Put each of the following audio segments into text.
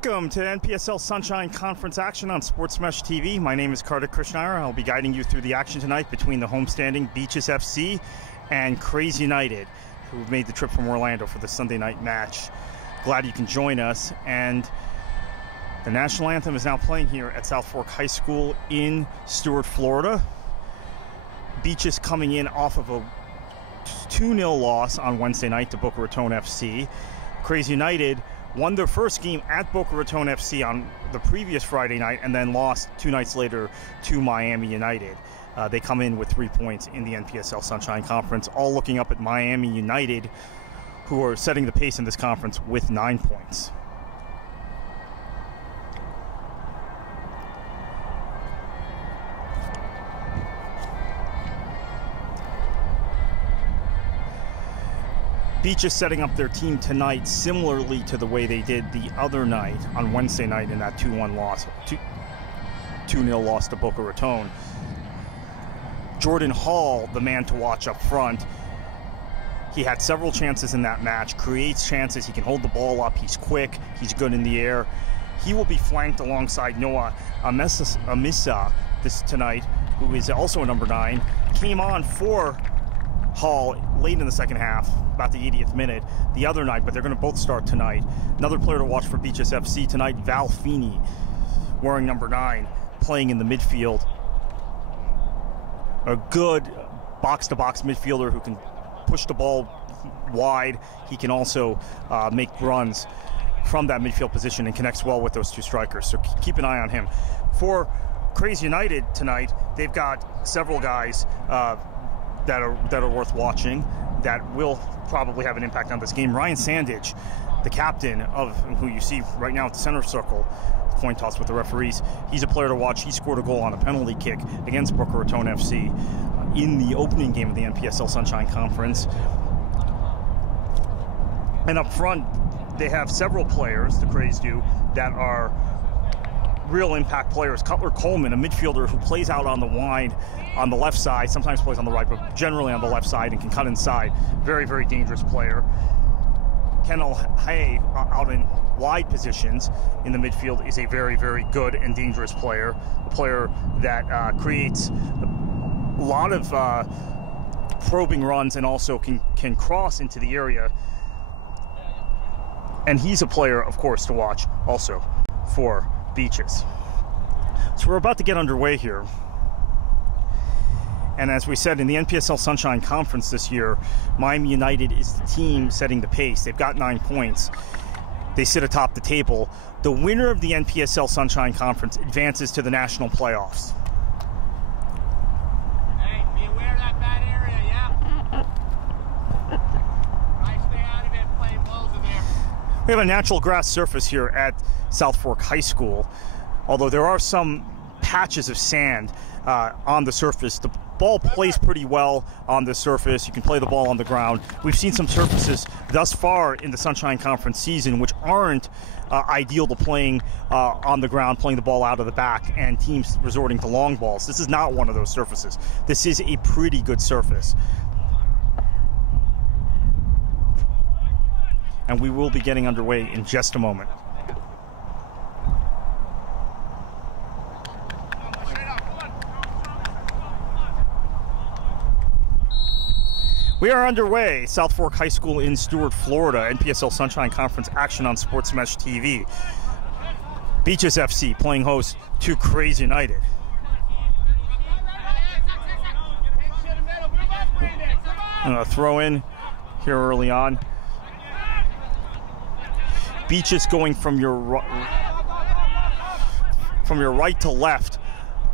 Welcome to NPSL Sunshine Conference action on Sports Mesh TV. My name is Kartik Krishnaiyer. I'll be guiding you through the action tonight between the homestanding Beaches FC and Kraze United, who made the trip from Orlando for the Sunday night match. Glad you can join us. And the national anthem is now playing here at South Fork High School in Stuart, Florida. Beaches coming in off of a 2-0 loss on Wednesday night to Boca Raton FC. Kraze United won their first game at Boca Raton FC on the previous Friday night and then lost 2 nights later to Miami United. They come in with 3 points in the NPSL Sunshine Conference, all looking up at Miami United, who are setting the pace in this conference with 9 points. Beach is setting up their team tonight similarly to the way they did the other night on Wednesday night in that 2-1 loss, 2-0 loss to Boca Raton. Jordan Hall, the man to watch up front, he had several chances in that match, creates chances, he can hold the ball up, he's quick, he's good in the air. He will be flanked alongside Noah Amisa tonight, who is also a number 9, came on for Hall late in the second half, about the 80th minute, the other night, but they're going to both start tonight. Another player to watch for Beaches FC tonight, Val Feeney, wearing number 9, playing in the midfield. A good box-to-box midfielder who can push the ball wide. He can also make runs from that midfield position and connects well with those 2 strikers, so keep an eye on him. For Kraze United tonight, they've got several guys that are worth watching, that will probably have an impact on this game. Ryan Sandage, the captain of who you see right now at the center circle, coin toss with the referees, he's a player to watch. He scored a goal on a penalty kick against Boca Raton FC in the opening game of the NPSL Sunshine Conference. And up front, they have several players, the Kraze do, that are real impact players. Cutler Coleman, a midfielder who plays out on the wide on the left side, sometimes plays on the right, but generally on the left side and can cut inside. Very, very dangerous player. Kennel Hay, out in wide positions in the midfield, is a very, very good and dangerous player. A player that creates a lot of probing runs and also can cross into the area. And he's a player, of course, to watch also for Beaches. So we're about to get underway here. And as we said, in the NPSL Sunshine Conference this year, Miami United is the team setting the pace. They've got 9 points. They sit atop the table. The winner of the NPSL Sunshine Conference advances to the national playoffs. Hey, be aware of that bad area, yeah? Try to stay out of it, playing balls in there. We have a natural grass surface here at South Fork High School, although there are some patches of sand on the surface. The ball plays pretty well on the surface. You can play the ball on the ground. We've seen some surfaces thus far in the Sunshine Conference season which aren't ideal to playing on the ground, playing the ball out of the back, and teams resorting to long balls. This is not one of those surfaces. This is a pretty good surface. And we will be getting underway in just a moment. We are underway. South Fork High School in Stuart, Florida. NPSL Sunshine Conference action on Sports Mesh TV. Beaches FC playing host to Kraze United. And a throw in here early on. Beaches going from your right to left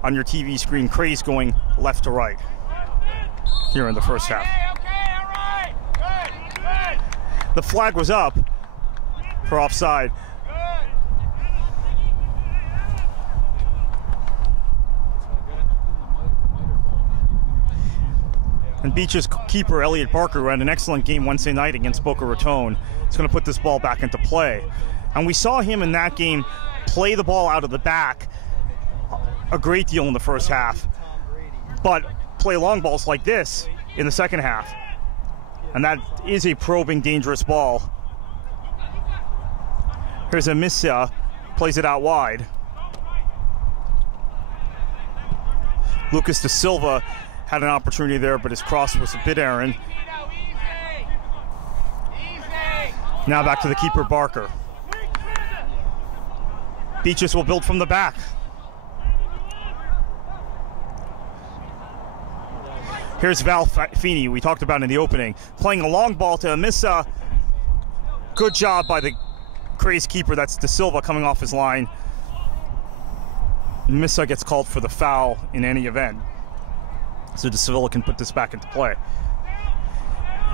on your TV screen. Kraze going left to right here in the first half. The flag was up for offside. And Beach's keeper, Elliot Barker, who had an excellent game Wednesday night against Boca Raton, is going to put this ball back into play. And we saw him in that game play the ball out of the back a great deal in the first half, but play long balls like this in the second half. And that is a probing, dangerous ball. Here's a Missa plays it out wide. Lucas De Silva had an opportunity there, but his cross was a bit errant. Now back to the keeper, Barker. Beaches will build from the back. Here's Val Feeney, we talked about in the opening, playing a long ball to Amissa. Good job by the Kraze keeper, that's De Silva coming off his line. Amissa gets called for the foul in any event, so De Silva can put this back into play.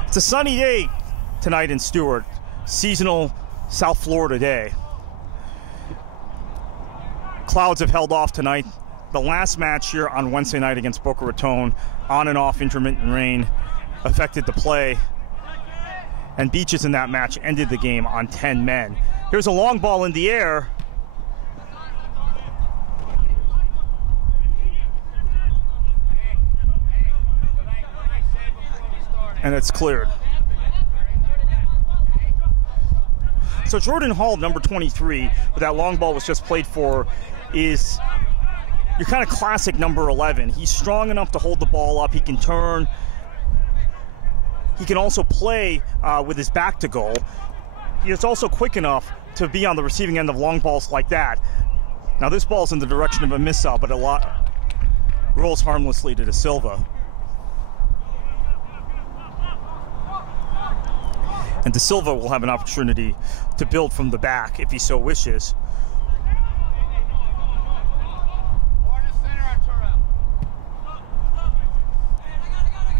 It's a sunny day tonight in Stuart, seasonal South Florida day. Clouds have held off tonight. The last match here on Wednesday night against Boca Raton, on and off intermittent rain affected the play, and Beaches in that match ended the game on 10 men. Here's a long ball in the air. And it's cleared. So Jordan Hall, number 23, but that long ball was just played for, is your kind of classic number 11. He's strong enough to hold the ball up. He can turn. He can also play with his back to goal. He's also quick enough to be on the receiving end of long balls like that. Now this ball's in the direction of a missile, but rolls harmlessly to De Silva. And De Silva will have an opportunity to build from the back if he so wishes.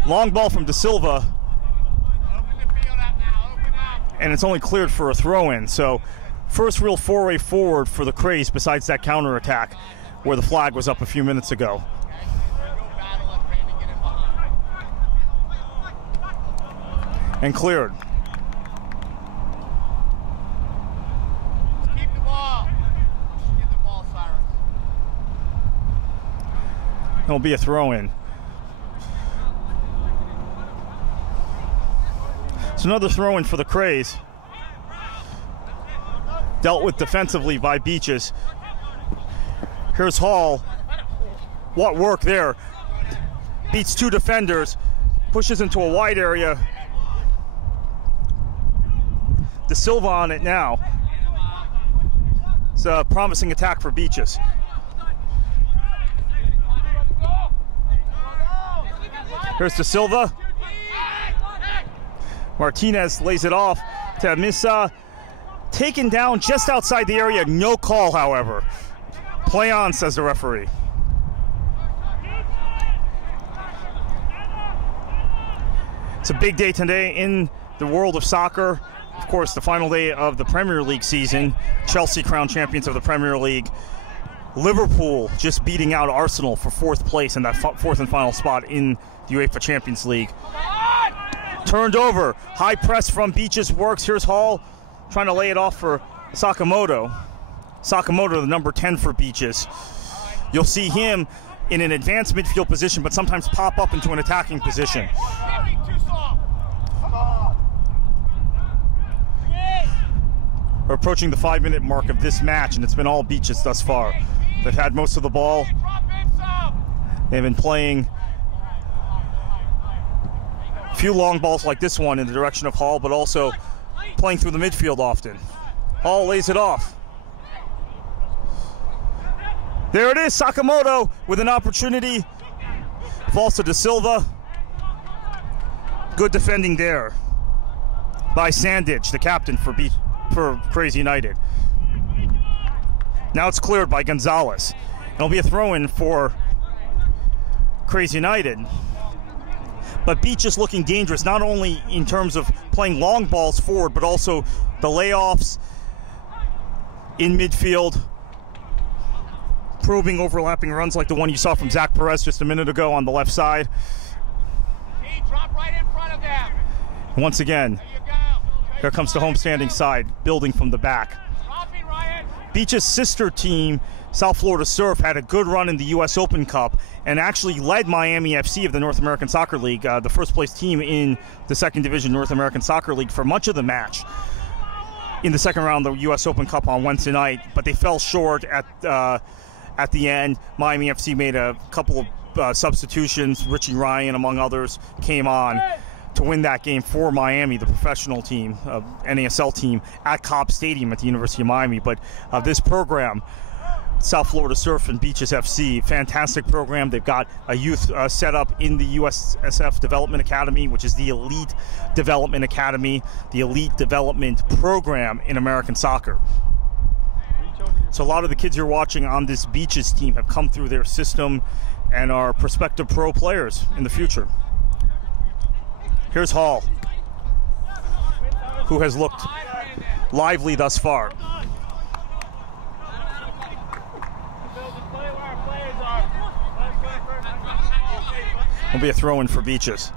Long ball from De Silva. And it's only cleared for a throw-in. So first real foray forward for the Kraze besides that counterattack where the flag was up a few minutes ago. And cleared. It'll be a throw-in. It's another throw-in for the Kraze. Dealt with defensively by Beaches. Here's Hall. What work there. Beats two defenders. Pushes into a wide area. De Silva on it now. It's a promising attack for Beaches. Here's De Silva. Martinez lays it off to Amissa. Taken down just outside the area. No call, however. Play on, says the referee. It's a big day today in the world of soccer. Of course, the final day of the Premier League season. Chelsea crowned champions of the Premier League. Liverpool just beating out Arsenal for fourth place in that fourth and final spot in the UEFA Champions League. Turned over. High press from Beaches works. Here's Hall trying to lay it off for Sakamoto. Sakamoto, the number 10 for Beaches. You'll see him in an advanced midfield position, but sometimes pop up into an attacking position. We're approaching the 5-minute mark of this match, and it's been all Beaches thus far. They've had most of the ball. They've been playing a few long balls like this one in the direction of Hall, but also playing through the midfield often. Hall lays it off. There it is, Sakamoto with an opportunity. Falls to De Silva. Good defending there by Sandage, the captain for Kraze United. Now it's cleared by Gonzalez. It'll be a throw-in for Kraze United. But Beaches looking dangerous, not only in terms of playing long balls forward, but also the layoffs in midfield, probing overlapping runs like the one you saw from Zach Perez just a minute ago on the left side. Drop right in front of them. Once again, here comes the homestanding side, building from the back. Beach's sister team, South Florida Surf, had a good run in the U.S. Open Cup and actually led Miami FC of the North American Soccer League, the first place team in the second division North American Soccer League, for much of the match. in the second round of the U.S. Open Cup on Wednesday night, but they fell short at the end. Miami FC made a couple of substitutions. Richie Ryan, among others, came on to win that game for Miami, the professional team, NASL team, at Cobb Stadium at the University of Miami. But this program, South Florida Surf and Beaches FC, fantastic program. They've got a youth set up in the USSF Development Academy, which is the elite development academy, the elite development program in American soccer. So a lot of the kids you're watching on this Beaches team have come through their system and are prospective pro players in the future. Here's Hall, who has looked lively thus far. Will be a throw-in for Beaches.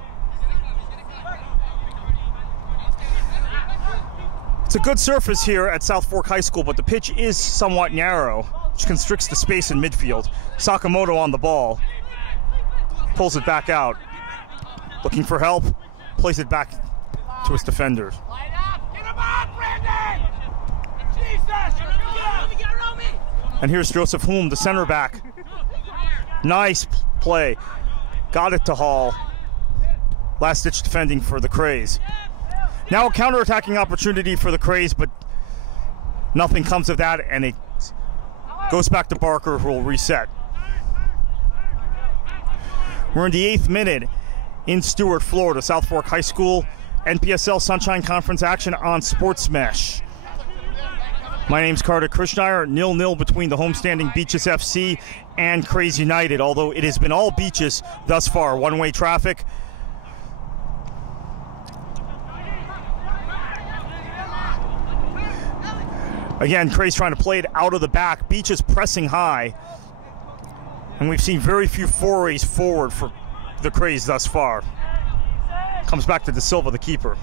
It's a good surface here at South Fork High School, but the pitch is somewhat narrow, which constricts the space in midfield. Sakamoto on the ball, pulls it back out, looking for help, plays it back to his defenders. And here's Joseph Hume, the center back. Nice play. Got it to Hall. Last-ditch defending for the Kraze. Now a counter-attacking opportunity for the Kraze, but nothing comes of that, and it goes back to Barker, who will reset. We're in the 8th minute in Stuart, Florida. South Fork High School, NPSL Sunshine Conference action on Sports Mesh. My name's Carter Krishnaier. 0-0 between the homestanding Beaches FC and Kraze United, although it has been all Beaches thus far. One-way traffic. Again, Kraze trying to play it out of the back. Beaches pressing high. And we've seen very few forays forward for the Kraze thus far. Comes back to De Silva, the keeper.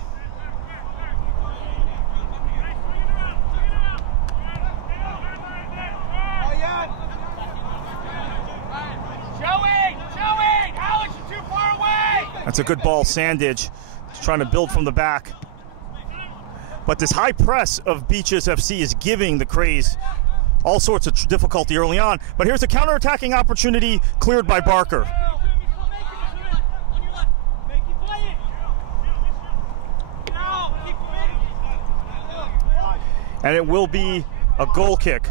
That's a good ball, Sandage, trying to build from the back. But this high press of Beaches FC is giving the Kraze all sorts of difficulty early on. But here's a counter-attacking opportunity cleared by Barker. And it will be a goal kick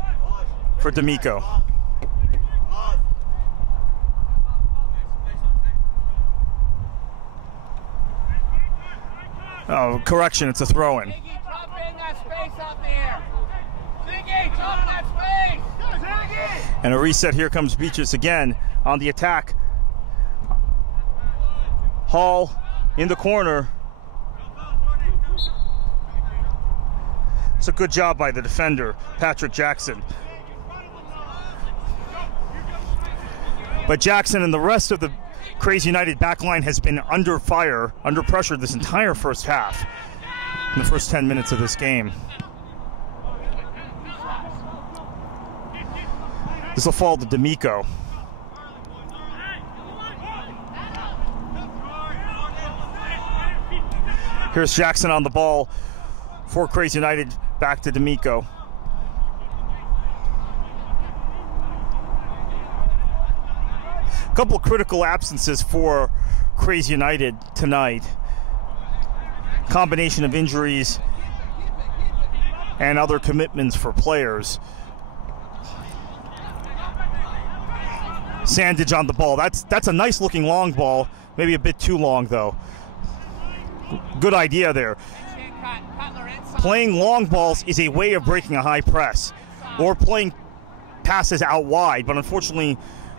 for D'Amico. Oh, correction, it's a throw-in. And a reset. Here comes Beaches again on the attack. Hall in the corner. It's a good job by the defender, Patrick Jackson. But Jackson and the rest of the Kraze United backline has been under fire, under pressure this entire first half, in the first 10 minutes of this game. This will fall to D'Amico. Here's Jackson on the ball for Kraze United, back to D'Amico. A couple of critical absences for Kraze United tonight. Combination of injuries and other commitments for players. Sandage on the ball. That's a nice looking long ball. Maybe a bit too long though. Good idea there. Playing long balls is a way of breaking a high press, or playing passes out wide, but unfortunately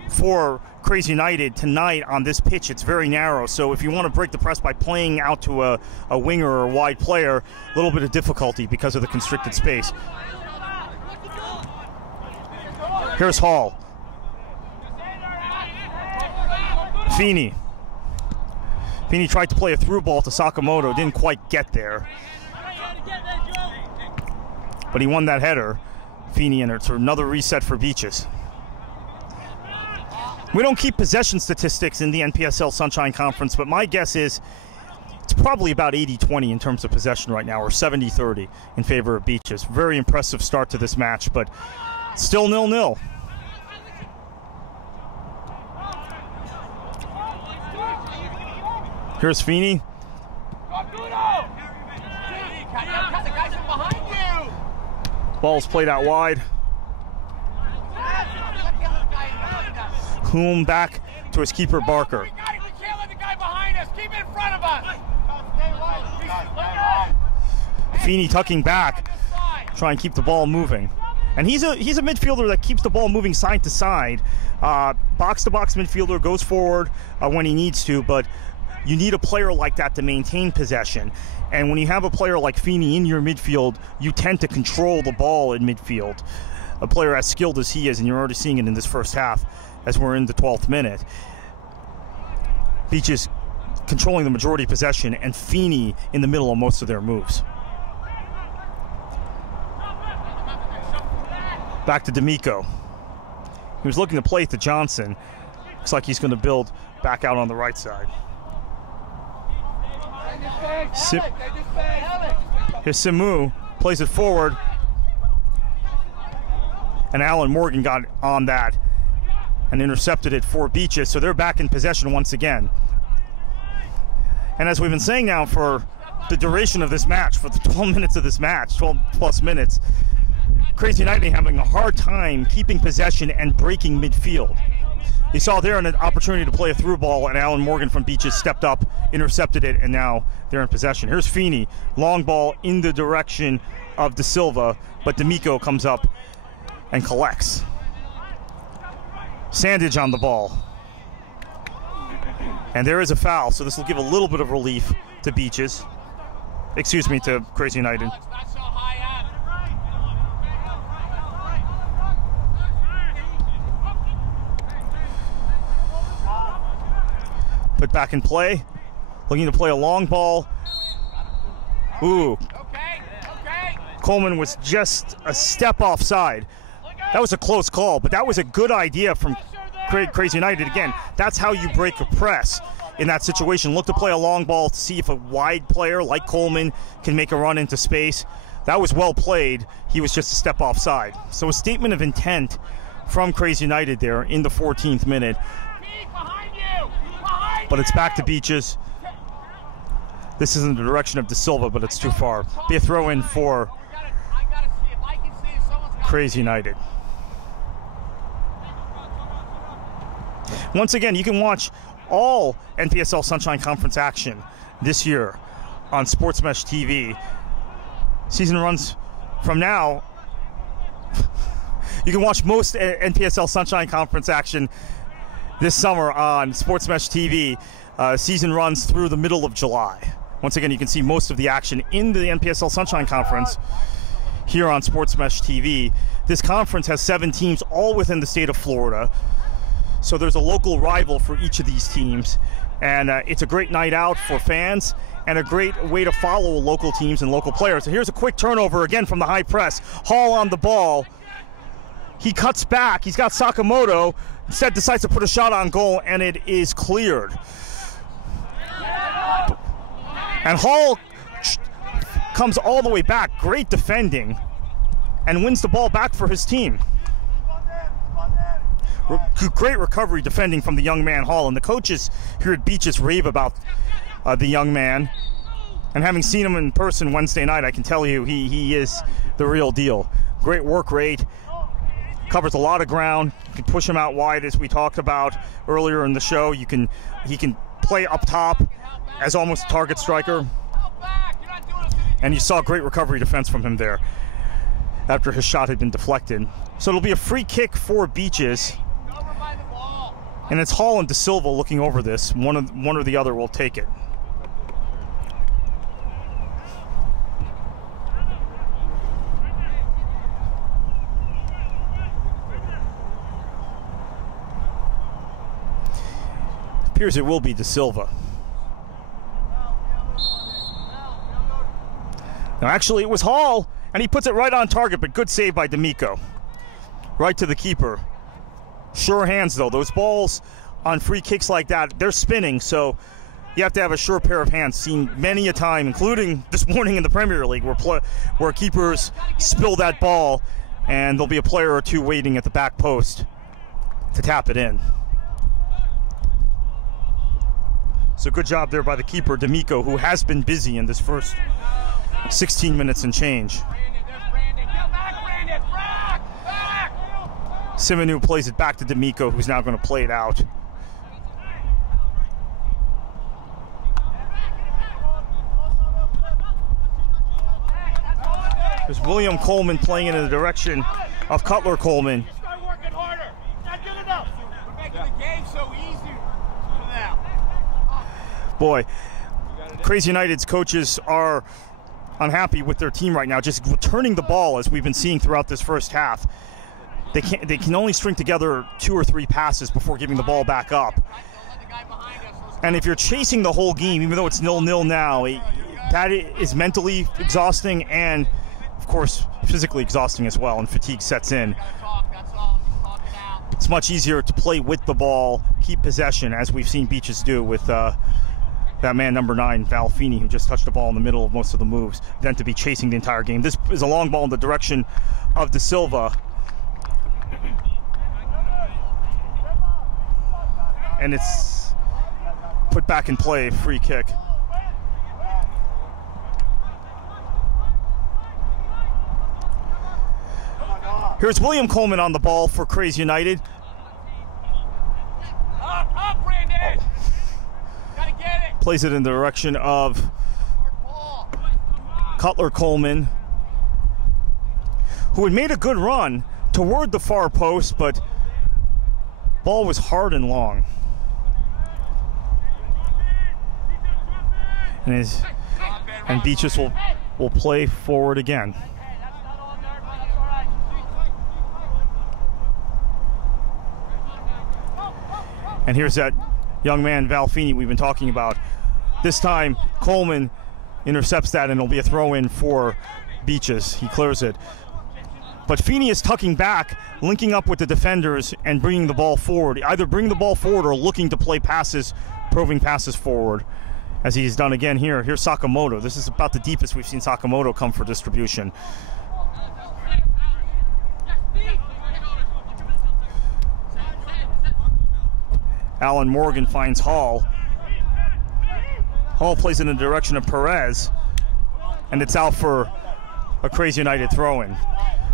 for Kraze United tonight on this pitch, it's very narrow. So if you want to break the press by playing out to a winger or a wide player, a little bit of difficulty because of the constricted space. Here's Hall. Feeney. Feeney tried to play a through ball to Sakamoto, didn't quite get there. But he won that header, Feeney, and it's another reset for Beaches. We don't keep possession statistics in the NPSL Sunshine Conference, but my guess is it's probably about 80-20 in terms of possession right now, or 70-30 in favor of Beaches. Very impressive start to this match, but still 0-0. Here's Feeney. Ball's played out wide. Coleman back to his keeper, Barker. Feeney tucking back, trying to keep the ball moving. And he's a midfielder that keeps the ball moving side to side. Box-to-box midfielder, goes forward when he needs to, but you need a player like that to maintain possession. And when you have a player like Feeney in your midfield, you tend to control the ball in midfield. A player as skilled as he is, and you're already seeing it in this first half as we're in the 12th minute. Beaches controlling the majority of possession, and Feeney in the middle of most of their moves. Back to D'Amico. He was looking to play it to Johnson. Looks like he's going to build back out on the right side. Here's Simu, plays it forward. And Alan Morgan got on that and intercepted it for Beaches, so they're back in possession once again. And as we've been saying now for the duration of this match, for the 12 minutes of this match, 12 plus minutes, Kraze United having a hard time keeping possession and breaking midfield. You saw there an opportunity to play a through ball, and Alan Morgan from Beaches stepped up, intercepted it, and now they're in possession. Here's Feeney, long ball in the direction of De Silva, but D'Amico comes up and collects. Sandage on the ball. And there is a foul, so this will give a little bit of relief to Beaches. Excuse me, to Kraze United. Put back in play, looking to play a long ball. Ooh. Coleman was just a step offside. That was a close call, but that was a good idea from Kraze United. Again, that's how you break a press in that situation. Look to play a long ball to see if a wide player like Coleman can make a run into space. That was well played. He was just a step offside. So a statement of intent from Kraze United there in the 14th minute. But it's back to Beaches. This is in the direction of De Silva, but it's too far. Be a throw-in for Kraze United. Once again, you can watch all NPSL Sunshine Conference action this year on SportsMesh TV. Season runs from now. You can watch most NPSL Sunshine Conference action this summer on SportsMesh TV. Season runs through the middle of July. Once again, you can see most of the action in the NPSL Sunshine Conference here on SportsMesh TV. This conference has 7 teams, all within the state of Florida. So there's a local rival for each of these teams. And it's a great night out for fans and a great way to follow local teams and local players. So here's a quick turnover again from the high press. Hall on the ball. He cuts back. He's got Sakamoto. Instead decides to put a shot on goal, and it is cleared. And Hall comes all the way back. Great defending. And wins the ball back for his team. Great recovery defending from the young man Hall. And the coaches here at Beaches rave about the young man. And having seen him in person Wednesday night, I can tell you he is the real deal. Great work rate. Covers a lot of ground. You can push him out wide, as we talked about earlier in the show. He can play up top as almost a target striker. And you saw great recovery defense from him there after his shot had been deflected. So it'll be a free kick for Beaches. And it's Hall and De Silva looking over this. One or the other will take it. Appears it will be De Silva. Now, actually, it was Hall, and he puts it right on target, but good save by D'Amico. Right to the keeper. Sure hands, though. Those balls on free kicks like that, they're spinning, so you have to have a sure pair of hands. Seen many a time, including this morning in the Premier League, where keepers spill that ball, and there'll be a player or two waiting at the back post to tap it in. So good job there by the keeper, D'Amico, who has been busy in this first 16 minutes and change. Simonu plays it back to D'Amico, who's now going to play it out. There's William Coleman playing it in the direction of Cutler Coleman. Start working harder. Not good enough. We're making the game so easy for them. Boy, Kraze United's coaches are unhappy with their team right now, just returning the ball as we've been seeing throughout this first half. They can only string together 2 or 3 passes before giving the ball back up. And if you're chasing the whole game, even though it's 0-0 now, that is mentally exhausting and, of course, physically exhausting as well, and fatigue sets in. It's much easier to play with the ball, keep possession, as we've seen Beaches do with that man number 9, Val Feeney, who just touched the ball in the middle of most of the moves, than to be chasing the entire game. This is a long ball in the direction of De Silva. And it's put back in play, free kick. Here's William Coleman on the ball for Kraze United. Up, Brandon! Gotta get it! Plays it in the direction of Cutler Coleman, who had made a good run toward the far post, but ball was hard and long. And Beaches will play forward again. And here's that young man, Val Feeney, we've been talking about. This time, Coleman intercepts that, and it'll be a throw-in for Beaches. He clears it. But Feeney is tucking back, linking up with the defenders, and bringing the ball forward. Either bringing the ball forward or looking to play passes, probing passes forward, as he's done again here. Here's Sakamoto. This is about the deepest we've seen Sakamoto come for distribution. Alan Morgan finds Hall. Hall plays it in the direction of Perez, and it's out for a Kraze United throw-in.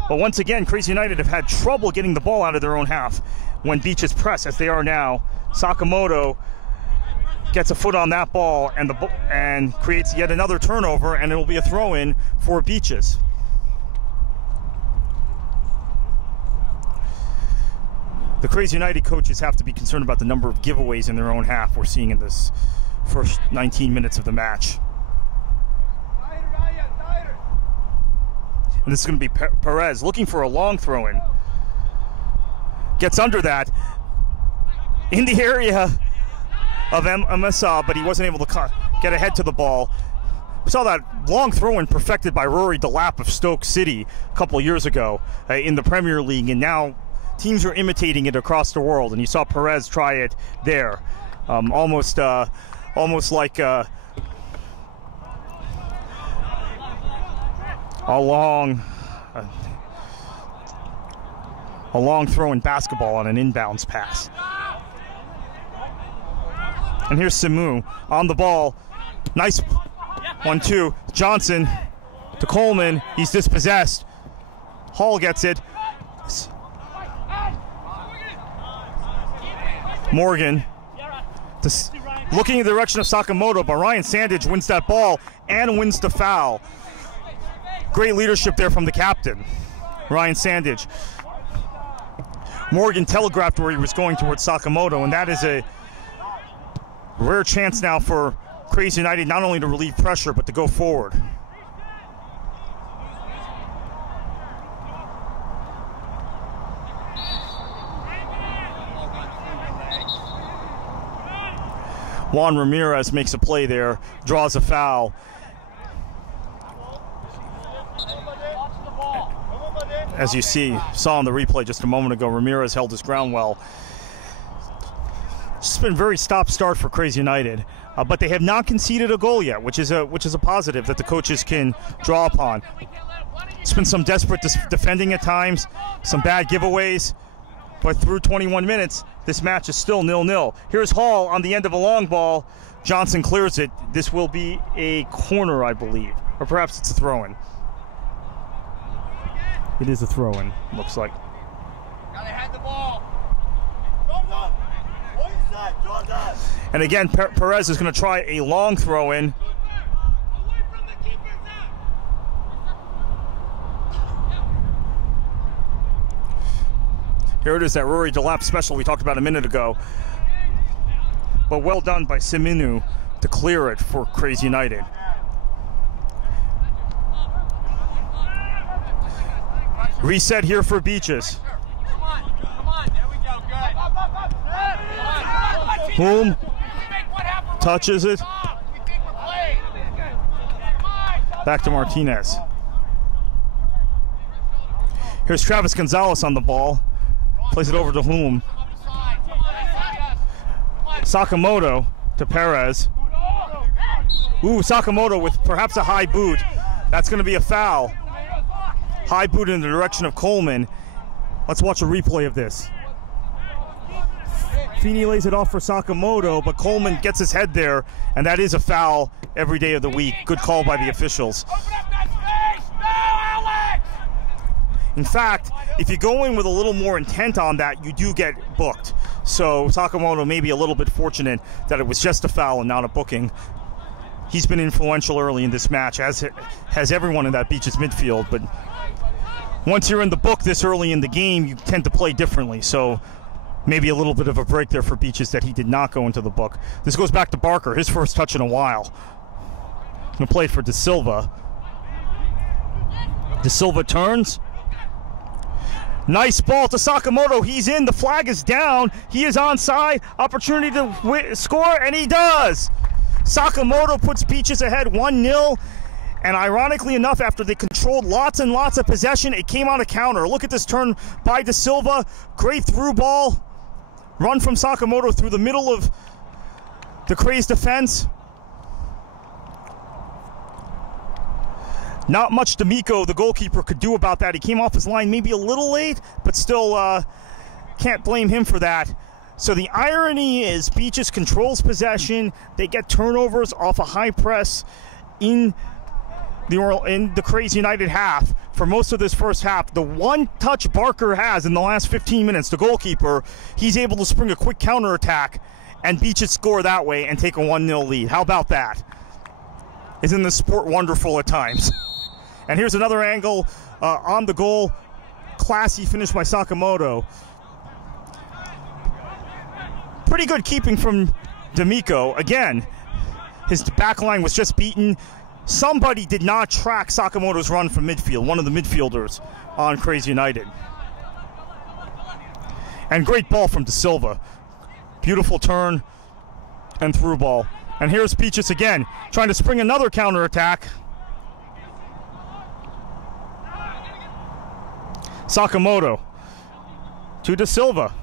But once again, Kraze United have had trouble getting the ball out of their own half when Beaches press, as they are now. Sakamoto gets a foot on that ball and creates yet another turnover, and it will be a throw-in for Beaches. The Kraze United coaches have to be concerned about the number of giveaways in their own half we're seeing in this first 19 minutes of the match. And this is going to be Perez looking for a long throw-in. Gets under that in the area of MSA, but he wasn't able to get ahead to the ball. We saw that long throw-in perfected by Rory Delap of Stoke City a couple of years ago in the Premier League, and now teams are imitating it across the world, and you saw Perez try it there. Almost like a long throw in basketball on an inbounds pass. And here's Simu on the ball. Nice 1-2. Johnson to Coleman. He's dispossessed. Hall gets it. Morgan looking in the direction of Sakamoto, but Ryan Sandage wins that ball and wins the foul. Great leadership there from the captain, Ryan Sandage. Morgan telegraphed where he was going towards Sakamoto, and that is a rare chance now for Kraze United not only to relieve pressure, but to go forward. Juan Ramirez makes a play there, draws a foul. As you saw on the replay just a moment ago, Ramirez held his ground well. It's been very stop-start for Kraze United. but they have not conceded a goal yet, which is a positive that the coaches can draw upon. It's been some desperate defending at times, some bad giveaways, but through 21 minutes, this match is still 0-0. Here's Hall on the end of a long ball. Johnson clears it. This will be a corner, I believe, or perhaps it's a throw-in. It is a throw-in, looks like. Now they had the ball. And again, Perez is going to try a long throw-in. Here it is, that Rory Delap special we talked about a minute ago. But well done by Seminu to clear it for Kraze United. Reset here for Beaches. Come on, there we go, good. Whom touches it. Back to Martinez. Here's Travis Gonzalez on the ball. Plays it over to Whom. Sakamoto to Perez. Ooh, Sakamoto with perhaps a high boot. That's going to be a foul. High boot in the direction of Coleman. Let's watch a replay of this. Feeney lays it off for Sakamoto, but Coleman gets his head there, and that is a foul every day of the week. Good call by the officials. In fact, if you go in with a little more intent on that, you do get booked. So Sakamoto may be a little bit fortunate that it was just a foul and not a booking. He's been influential early in this match, as has everyone in that Beaches midfield. But once you're in the book this early in the game, you tend to play differently. So maybe a little bit of a break there for Beaches that he did not go into the book. This goes back to Barker, his first touch in a while. Going to play it for De Silva. De Silva turns. Nice ball to Sakamoto. He's in. The flag is down. He is onside. Opportunity to score, and he does. Sakamoto puts Beaches ahead 1-0. And ironically enough, after they controlled lots and lots of possession, it came on a counter. Look at this turn by De Silva. Great through ball. Run from Sakamoto through the middle of the Kraze defense. Not much D'Amico, the goalkeeper, could do about that. He came off his line maybe a little late, but still can't blame him for that. So the irony is Beaches controls possession. They get turnovers off a high press in the Kraze United half. For most of this first half, the one touch Barker has in the last 15 minutes, the goalkeeper, he's able to spring a quick counterattack, and Beaches score that way and take a 1-0 lead. How about that? Isn't the sport wonderful at times? And here's another angle on the goal. Classy finish by Sakamoto. Pretty good keeping from D'Amico. Again, his back line was just beaten. Somebody did not track Sakamoto's run from midfield, one of the midfielders on Kraze United. And great ball from De Silva. Beautiful turn and through ball. And here's Beaches again, trying to spring another counterattack. Sakamoto to De Silva.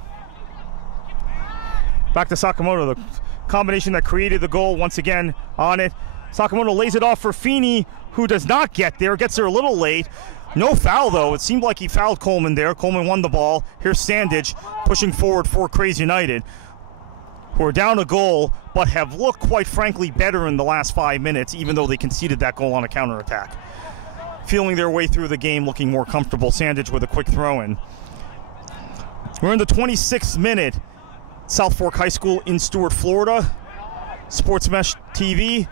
Back to Sakamoto, the combination that created the goal once again on it. Sakamoto lays it off for Feeney, who does not get there, gets there a little late. No foul, though. It seemed like he fouled Coleman there. Coleman won the ball. Here's Sandage pushing forward for Kraze United, who are down a goal, but have looked, quite frankly, better in the last 5 minutes, even though they conceded that goal on a counterattack. Feeling their way through the game, looking more comfortable. Sandage with a quick throw-in. We're in the 26th minute. South Fork High School in Stuart, Florida. Sports Mesh TV.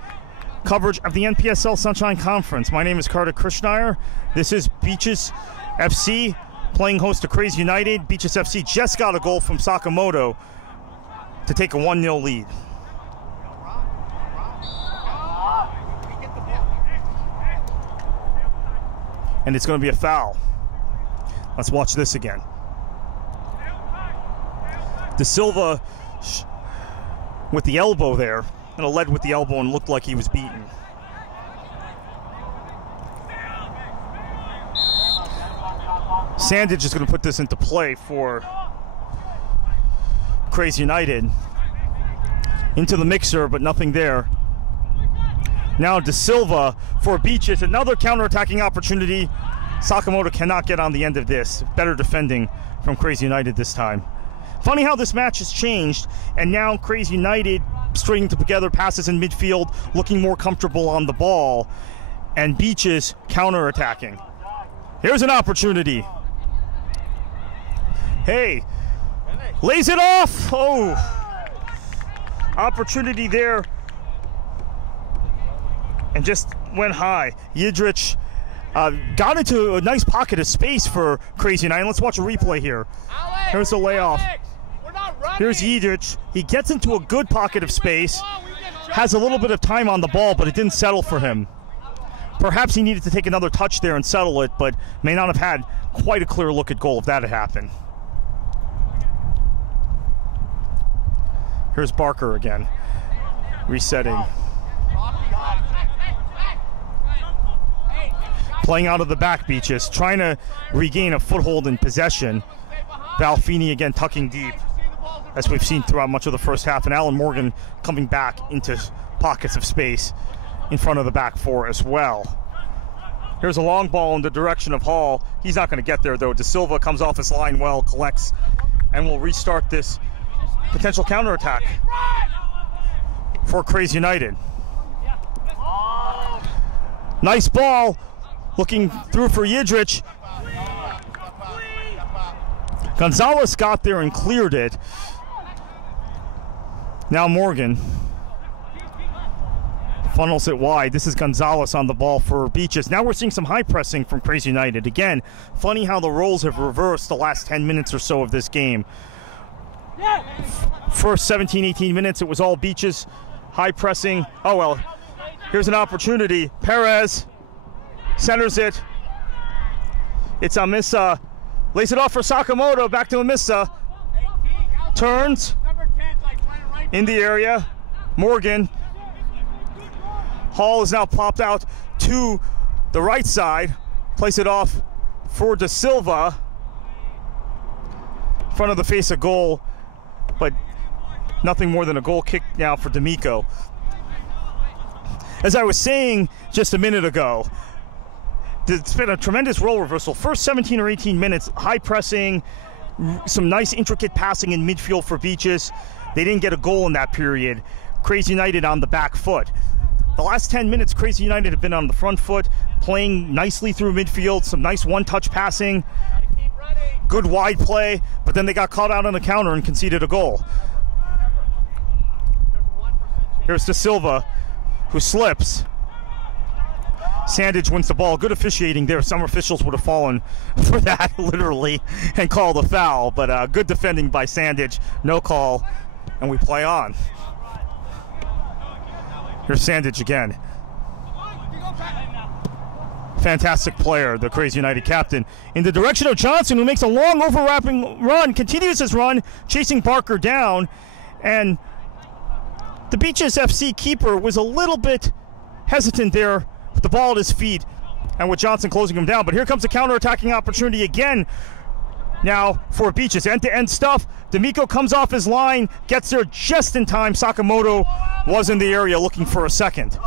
Coverage of the NPSL Sunshine Conference. My name is Carter Krishnaier. This is Beaches FC playing host to Kraze United. Beaches FC just got a goal from Sakamoto to take a 1-0 lead. And it's going to be a foul. Let's watch this again. De Silva with the elbow there, and led with the elbow and looked like he was beaten. Sandage is going to put this into play for Kraze United. into the mixer, but nothing there. Now De Silva for Beaches, another counterattacking opportunity. Sakamoto cannot get on the end of this. Better defending from Kraze United this time. Funny how this match has changed, and now Kraze United stringing together passes in midfield, looking more comfortable on the ball, and Beaches counterattacking. Here's an opportunity. Hey, lays it off. Oh, opportunity there, and just went high. Yidrich got into a nice pocket of space for Kraze United. Let's watch a replay here. Here's the layoff. Here's Yidrich. He gets into a good pocket of space, has a little bit of time on the ball, but it didn't settle for him. Perhaps he needed to take another touch there and settle it, but may not have had quite a clear look at goal if that had happened. Here's Barker again, resetting. Playing out of the back, Beaches, trying to regain a foothold in possession. Valfini again tucking deep, as we've seen throughout much of the first half, and Alan Morgan coming back into pockets of space in front of the back four as well. Here's a long ball in the direction of Hall. He's not going to get there, though. De Silva comes off his line well, collects, and will restart this potential counterattack for Kraze United. Nice ball, looking through for Yidrich. Gonzalez got there and cleared it. Now Morgan funnels it wide. This is Gonzalez on the ball for Beaches. Now we're seeing some high pressing from Kraze United. Again, funny how the roles have reversed the last 10 minutes or so of this game. First 17, 18 minutes, it was all Beaches, high pressing. Oh well, here's an opportunity. Perez centers it. It's Amissa. Lays it off for Sakamoto. Back to Amissa. Turns in the area. Morgan. Hall is now popped out to the right side. Place it off for De Silva. In front of the face of goal, but nothing more than a goal kick now for D'Amico. As I was saying just a minute ago, it's been a tremendous role reversal. First 17 or 18 minutes, high pressing, some nice intricate passing in midfield for Beaches. They didn't get a goal in that period. Kraze United on the back foot. The last 10 minutes, Kraze United have been on the front foot, playing nicely through midfield, some nice one-touch passing, good wide play, but then they got caught out on the counter and conceded a goal. Here's De Silva, who slips. Sandage wins the ball. Good officiating there. Some officials would have fallen for that, literally, and called a foul. But good defending by Sandage. No call, and we play on. Here's Sandage again. Fantastic player, the Kraze United captain. In the direction of Johnson, who makes a long overlapping run, continues his run, chasing Barker down. And the Beaches FC keeper was a little bit hesitant there with the ball at his feet, and with Johnson closing him down. But here comes a counter-attacking opportunity again now for Beaches. End-to-end stuff. D'Amico comes off his line, gets there just in time. Sakamoto was in the area looking for a second.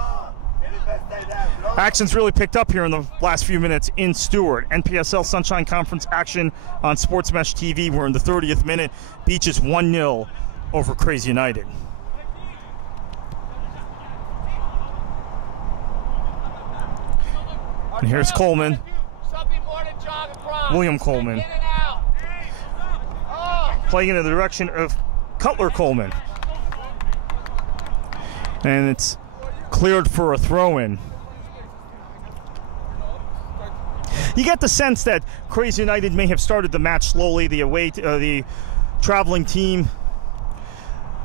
Action's really picked up here in the last few minutes in Stewart. NPSL Sunshine Conference action on Sports Mesh TV. We're in the 30th minute. Beaches 1-0 over Kraze United. And here's Coleman. William Coleman. Playing in the direction of Cutler Coleman. And it's cleared for a throw-in. You get the sense that Kraze United may have started the match slowly. The traveling team,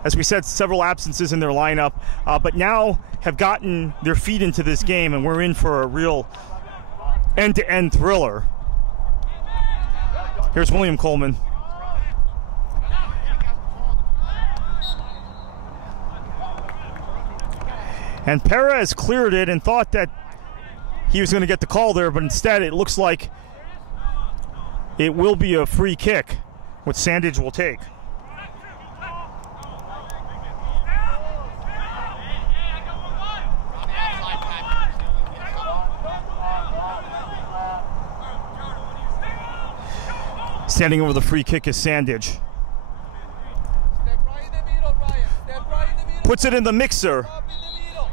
as we said, several absences in their lineup, but now have gotten their feet into this game, and we're in for a real end-to-end thriller. Here's William Coleman. And Perez cleared it and thought that he was going to get the call there, but instead it looks like it will be a free kick, which Sandage will take. Standing over the free kick is Sandage. Step right in the middle, Ryan. Step right in the middle. Puts it in the mixer. Up in the middle.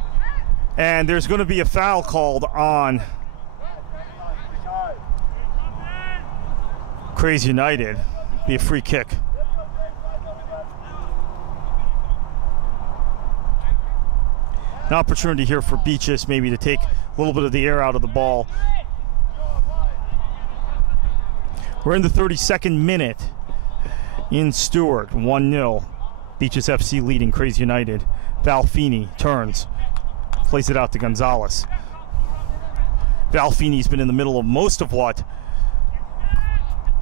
And there's going to be a foul called on Kraze United. Be a free kick. An opportunity here for Beaches maybe to take a little bit of the air out of the ball. We're in the 32nd minute in Stewart, 1-0. Beaches FC leading Kraze United. Valfini turns, plays it out to Gonzalez. Valfini's been in the middle of most of what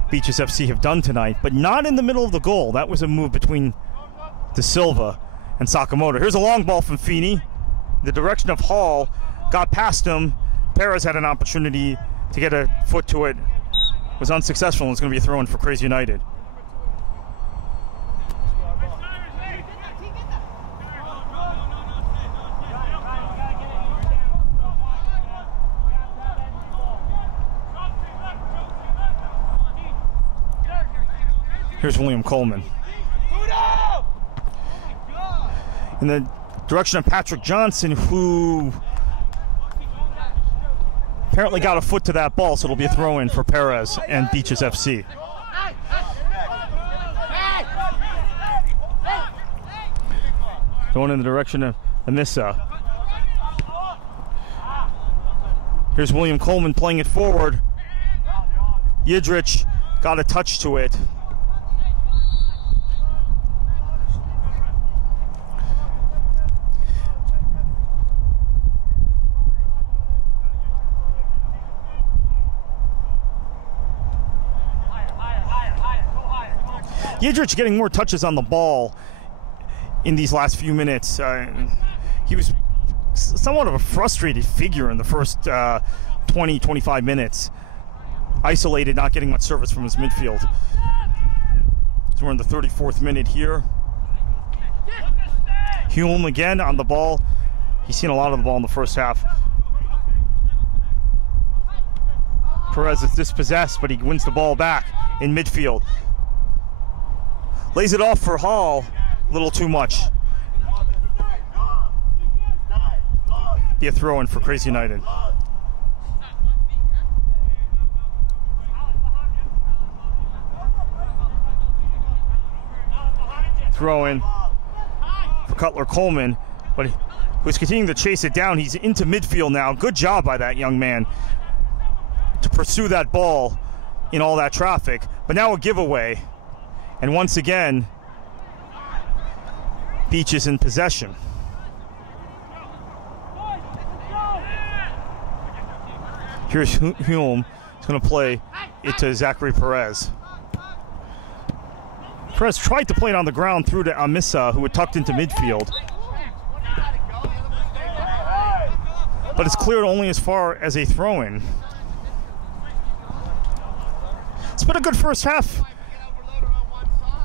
Beaches FC have done tonight, but not in the middle of the goal. That was a move between De Silva and Sakamoto. Here's a long ball from Feeney. The direction of Hall, got past him. Perez had an opportunity to get a foot to it. Was unsuccessful, and it's going to be a throw-in for Kraze United. Here's William Coleman. In the direction of Patrick Johnson, who apparently got a foot to that ball, so it'll be a throw-in for Perez and Beaches FC. Going in the direction of Amissa. Here's William Coleman playing it forward. Yidrich got a touch to it. Yidrich getting more touches on the ball in these last few minutes. He was somewhat of a frustrated figure in the first 20-25 minutes. Isolated, not getting much service from his midfield. So we're in the 34th minute here. Hume again on the ball. He's seen a lot of the ball in the first half. Perez is dispossessed, but he wins the ball back in midfield. Lays it off for Hall, a little too much. Be a throw-in for Kraze United. Throw-in for Cutler Coleman, but who's continuing to chase it down. He's into midfield now. Good job by that young man to pursue that ball in all that traffic. But now a giveaway. And once again, Beaches in possession. Here's Hume. He's going to play it to Zachary Perez. Perez tried to play it on the ground through to Amissa, who had tucked into midfield. But it's cleared only as far as a throw-in. It's been a good first half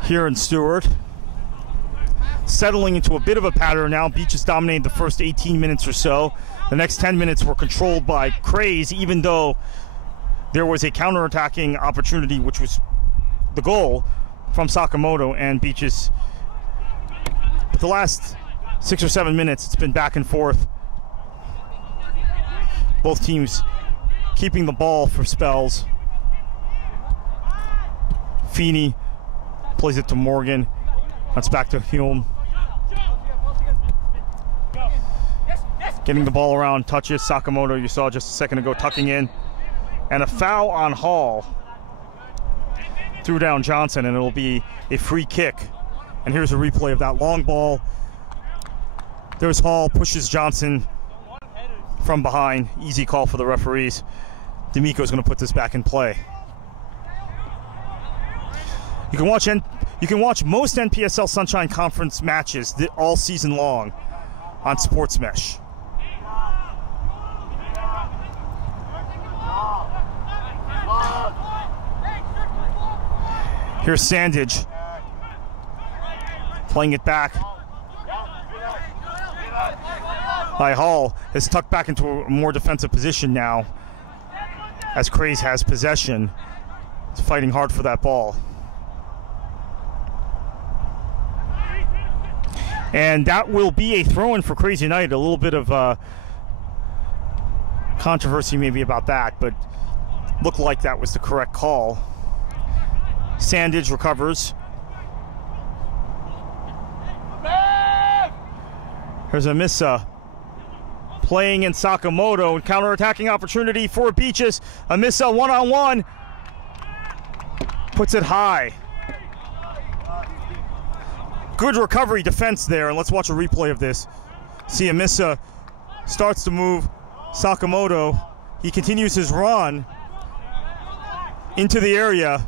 here in Stewart. Settling into a bit of a pattern now. Beaches dominated the first 18 minutes or so. The next 10 minutes were controlled by Kraze, even though there was a counterattacking opportunity, which was the goal from Sakamoto and Beaches. But the last 6 or 7 minutes, it's been back and forth. Both teams keeping the ball for spells. Feeney plays it to Morgan. That's back to Hume. Getting the ball around, touches. Sakamoto, you saw just a second ago, tucking in. And a foul on Hall. Threw down Johnson, and it'll be a free kick. And here's a replay of that long ball. There's Hall, pushes Johnson from behind. Easy call for the referees. D'Amico's going to put this back in play. You can watch most NPSL Sunshine Conference matches all season long on Sports Mesh. Here's Sandage playing it back. By Hall is tucked back into a more defensive position now as Kraze has possession. is fighting hard for that ball. And that will be a throw-in for Kraze United. A little bit of controversy maybe about that, but looked like that was the correct call. Sandage recovers. Here's Amissa playing in Sakamoto, and counter-attacking opportunity for Beaches. Amissa one-on-one. Puts it high. Good recovery defense there, and let's watch a replay of this. See, Amissa starts to move Sakamoto. He continues his run into the area,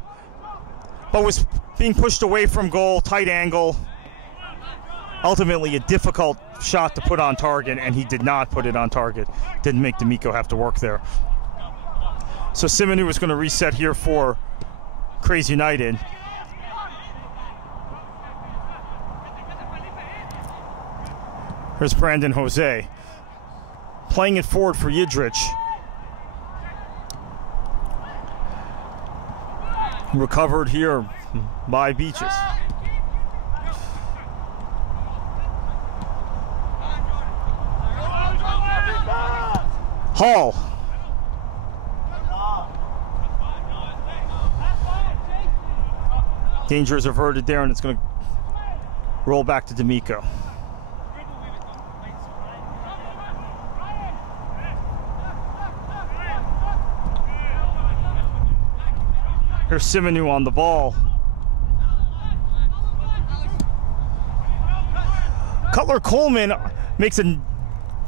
but was being pushed away from goal, tight angle. Ultimately a difficult shot to put on target, and he did not put it on target. Didn't make D'Amico have to work there. So Simonu is going to reset here for Kraze United. Here's Brandon Jose playing it forward for Yidrich. Recovered here by Beaches. Hall. Danger is averted there, and it's going to roll back to D'Amico. Here's Simonu on the ball. Cutler Coleman makes a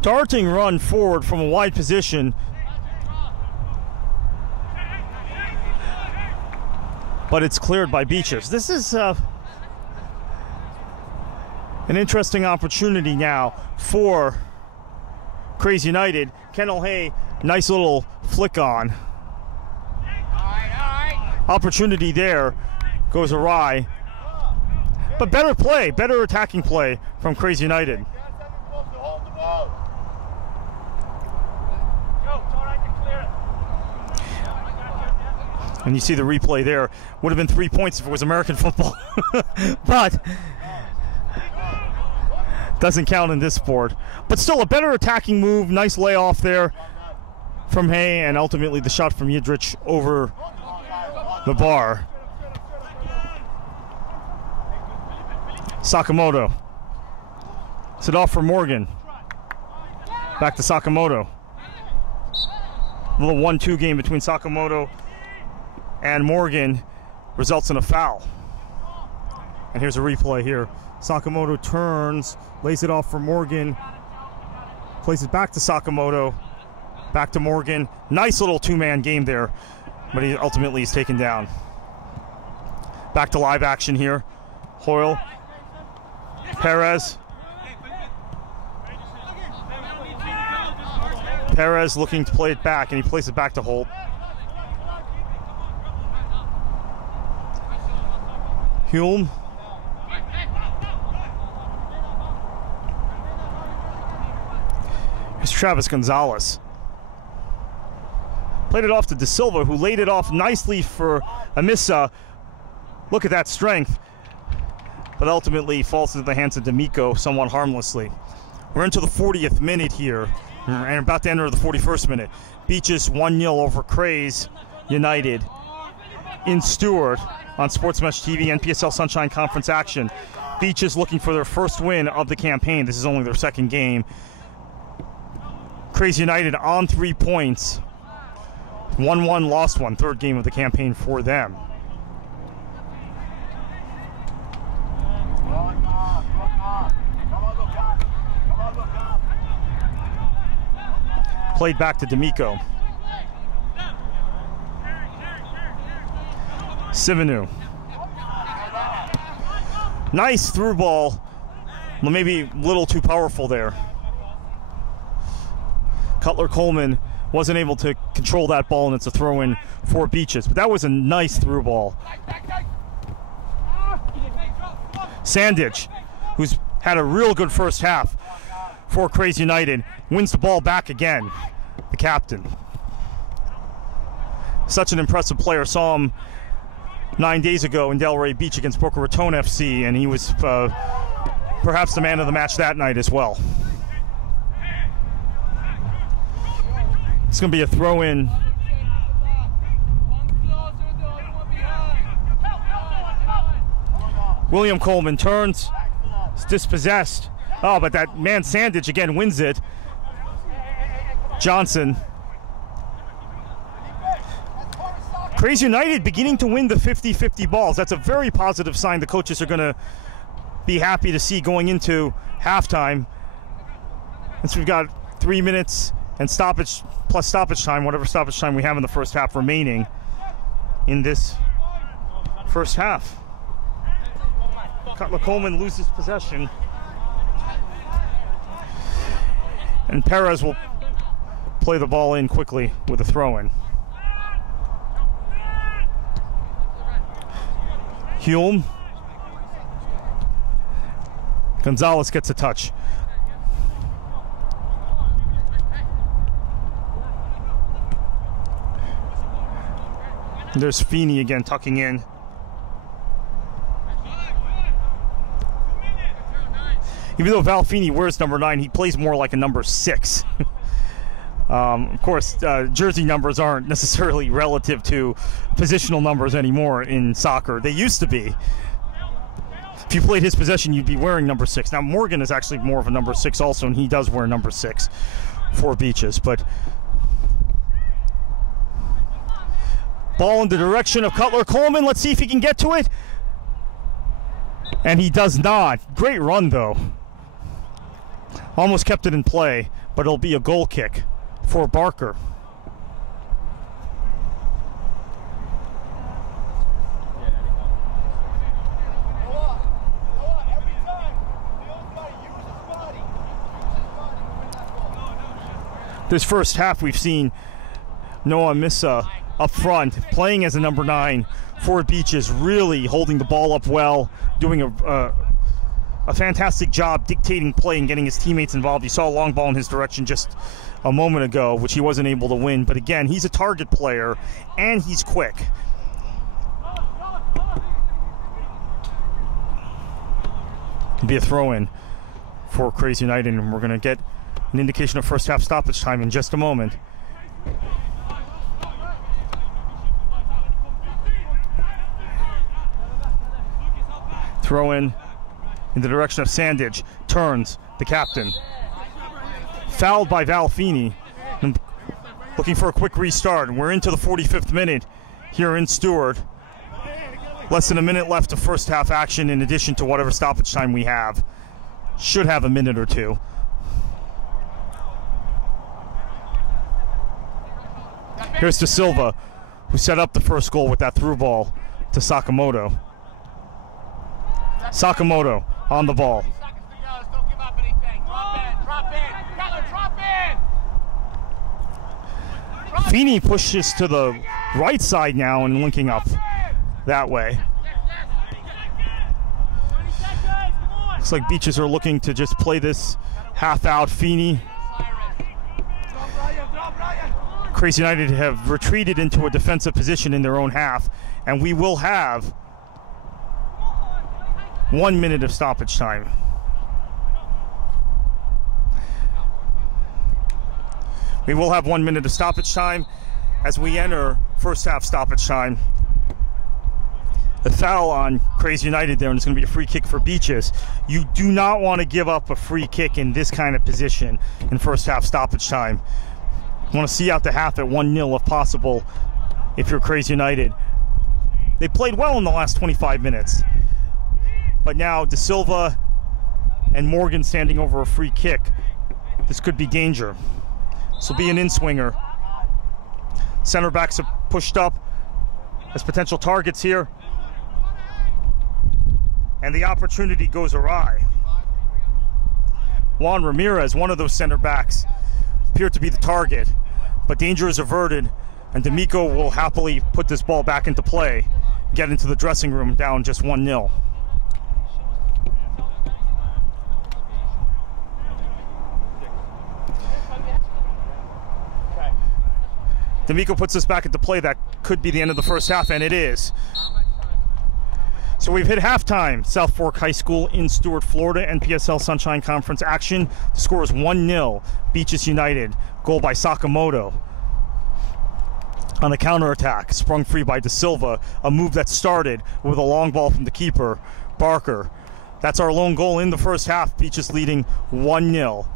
darting run forward from a wide position, but it's cleared by Beaches. This is an interesting opportunity now for Kraze United. Kendall Hay, nice little flick on. Opportunity there goes awry, but better play, better attacking play from Kraze United. And you see the replay there. Would have been 3 points if it was American football, but doesn't count in this sport. But still a better attacking move, nice layoff there from Hay, and ultimately the shot from Yidrich over the bar. Sakamoto. Set off for Morgan. Back to Sakamoto. A little 1-2 game between Sakamoto and Morgan results in a foul. And here's a replay here. Sakamoto turns, lays it off for Morgan, plays it back to Sakamoto, back to Morgan. Nice little two-man game there, but he ultimately is taken down. Back to live action here. Hoyle, Perez. Perez looking to play it back, and he plays it back to Holt. Hume. Here's Travis Gonzalez. Played it off to De Silva, who laid it off nicely for Amissa. Look at that strength. But ultimately falls into the hands of D'Amico somewhat harmlessly. We're into the 40th minute here, and about to enter the 41st minute. Beaches 1-0 over Kraze United in Stewart on Sports Mesh TV, NPSL Sunshine Conference action. Beaches looking for their first win of the campaign. This is only their second game. Kraze United on 3 points. 1-1, lost one. Third game of the campaign for them. Played back to D'Amico. Simonu. Nice through ball. Well, maybe a little too powerful there. Cutler Coleman wasn't able to control that ball, and it's a throw-in for Beaches. But that was a nice through ball. Sandage, who's had a real good first half for Kraze United, wins the ball back again. The captain. Such an impressive player. Saw him 9 days ago in Delray Beach against Boca Raton FC, and he was perhaps the man of the match that night as well. It's going to be a throw-in. William Coleman turns. It's dispossessed. Oh, but that man Sandage again wins it. Johnson. Kraze United beginning to win the 50-50 balls. That's a very positive sign the coaches are going to be happy to see going into halftime. And so we've got 3 minutes and stoppage plus stoppage time, whatever stoppage time we have in the first half remaining in this first half. Cutler Coleman loses possession. And Perez will play the ball in quickly with a throw-in. Hulme. Gonzalez gets a touch. There's Feeney again tucking in. Even though Val Feeney wears number 9, he plays more like a number 6. Of course, jersey numbers aren't necessarily relative to positional numbers anymore in soccer. They used to be. If you played his possession, you'd be wearing number 6. Now, Morgan is actually more of a number 6 also, and he does wear number 6 for Beaches. But ball in the direction of Cutler Coleman. Let's see if he can get to it. And he does not. Great run, though. Almost kept it in play, but it'll be a goal kick for Barker. This first half, we've seen Noah Missa up front, playing as a number 9 for Beaches, really holding the ball up well, doing a fantastic job dictating play and getting his teammates involved. You saw a long ball in his direction just a moment ago, which he wasn't able to win. But again, he's a target player, and he's quick. It'll be a throw-in for Kraze United, and we're going to get an indication of first half stoppage time in just a moment. Throw in the direction of Sandage. Turns, the captain. Fouled by Val Feeney. Looking for a quick restart. We're into the 45th minute here in Stewart. Less than a minute left of first half action in addition to whatever stoppage time we have. Should have a minute or two. Here's De Silva, who set up the first goal with that through ball to Sakamoto. Sakamoto on the ball. Feeney pushes to the right side now and linking up that way. Looks like Beaches are looking to just play this half out. Feeney. Kraze United have retreated into a defensive position in their own half, and we will have 1 minute of stoppage time. We will have 1 minute of stoppage time as we enter first half stoppage time. The foul on Kraze United there, and it's going to be a free kick for Beaches. You do not want to give up a free kick in this kind of position in first half stoppage time. You want to see out the half at 1-0 if possible if you're Kraze United. They played well in the last 25 minutes. But now De Silva and Morgan standing over a free kick. This could be danger. This will be an in-swinger. Center backs are pushed up as potential targets here. And the opportunity goes awry. Juan Ramirez, one of those center backs, appeared to be the target, but danger is averted, and D'Amico will happily put this ball back into play, get into the dressing room down just 1-0. D'Amico puts this back into play. That could be the end of the first half, and it is. So we've hit halftime. South Fork High School in Stuart, Florida, NPSL Sunshine Conference action. The score is 1-0, Beaches United. Goal by Sakamoto. On the counterattack, sprung free by De Silva. A move that started with a long ball from the keeper, Barker. That's our lone goal in the first half. Beaches leading 1-0.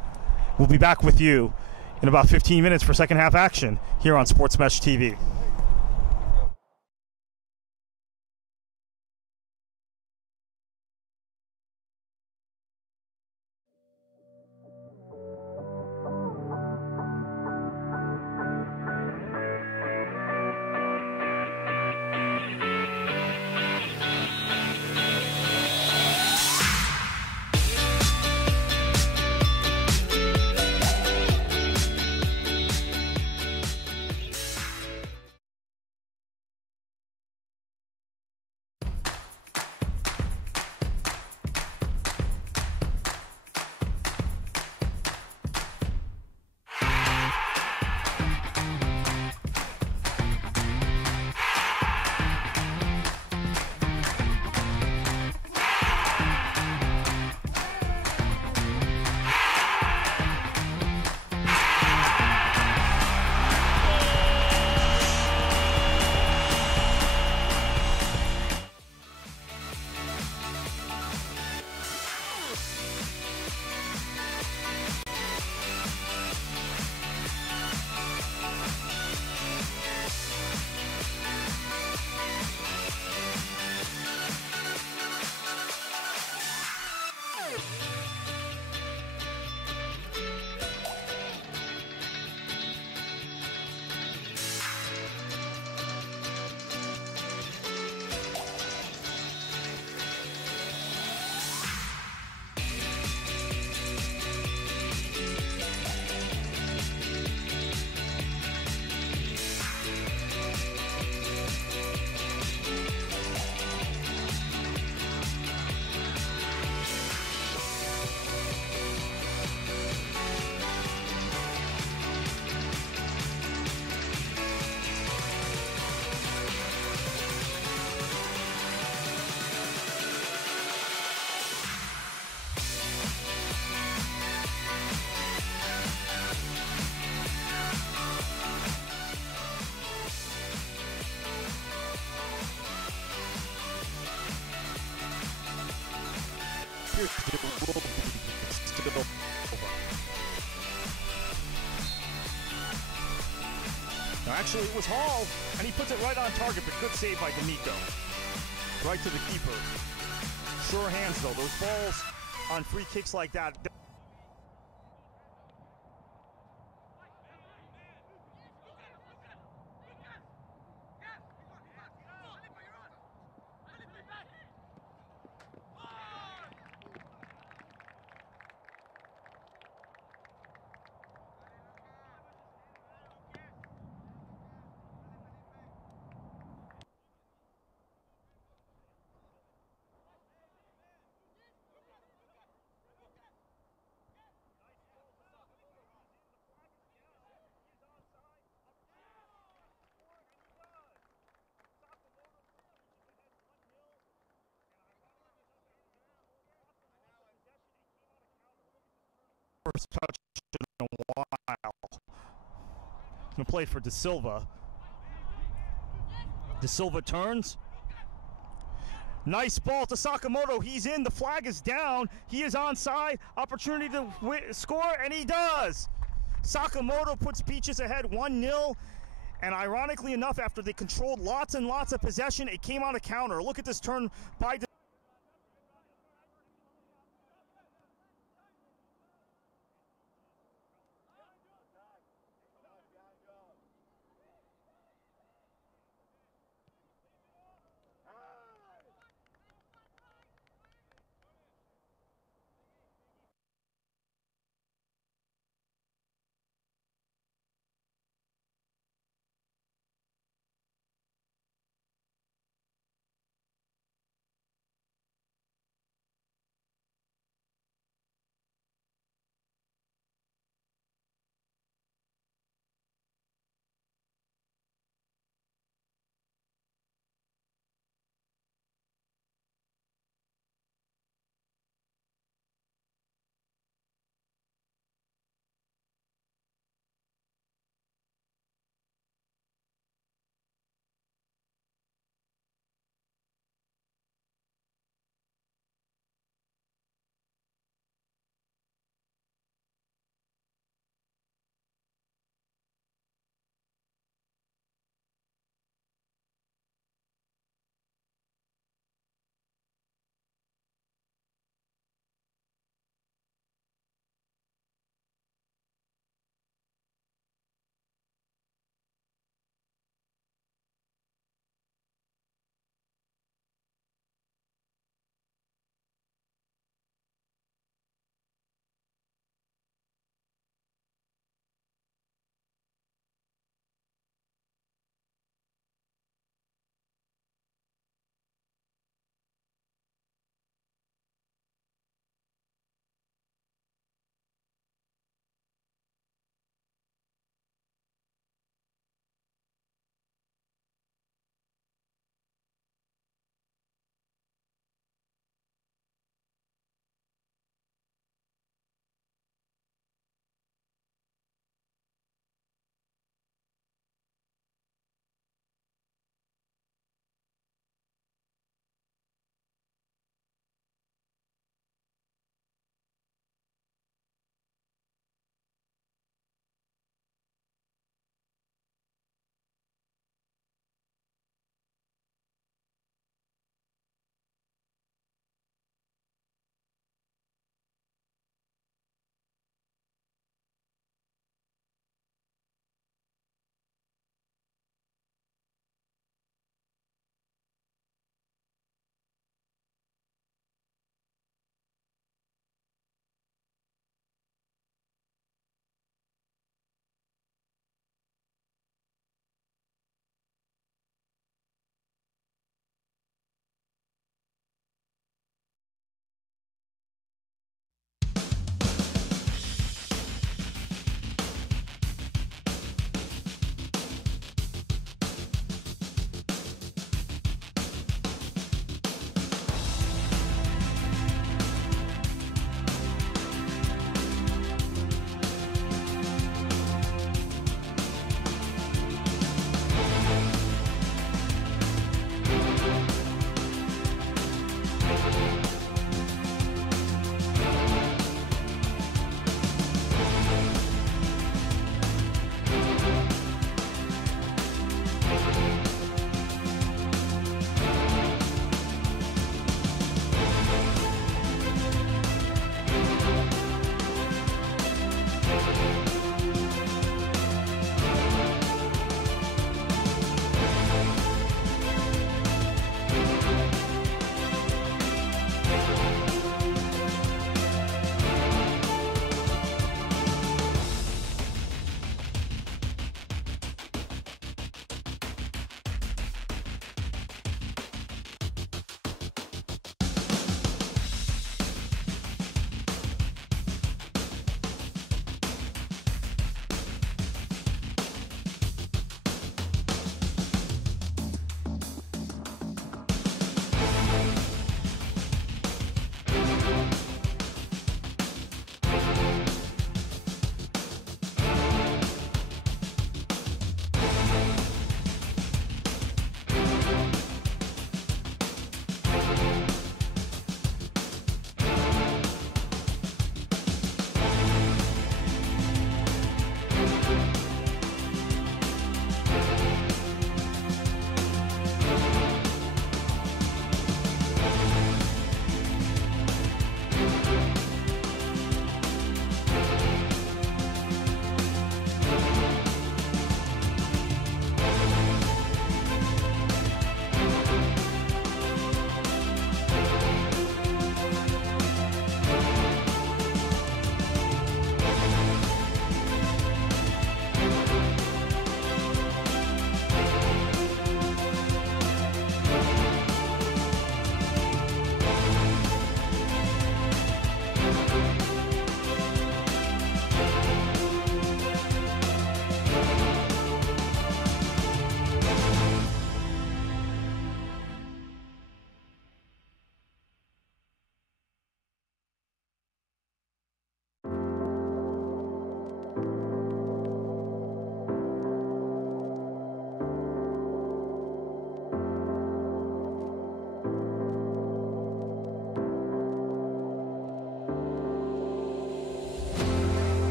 We'll be back with you in about 15 minutes for second half action here on Sports Mesh TV. Now, actually, it was Hall, and he puts it right on target, but good save by D'Amico. Right to the keeper. Sure hands, though. Those balls on free kicks like that. First touch in a while. Gonna play for De Silva. De Silva turns. Nice ball to Sakamoto. He's in. The flag is down. He is onside. Opportunity to score, and he does. Sakamoto puts Beaches ahead 1-0. And ironically enough, after they controlled lots and lots of possession, it came on a counter. Look at this turn by De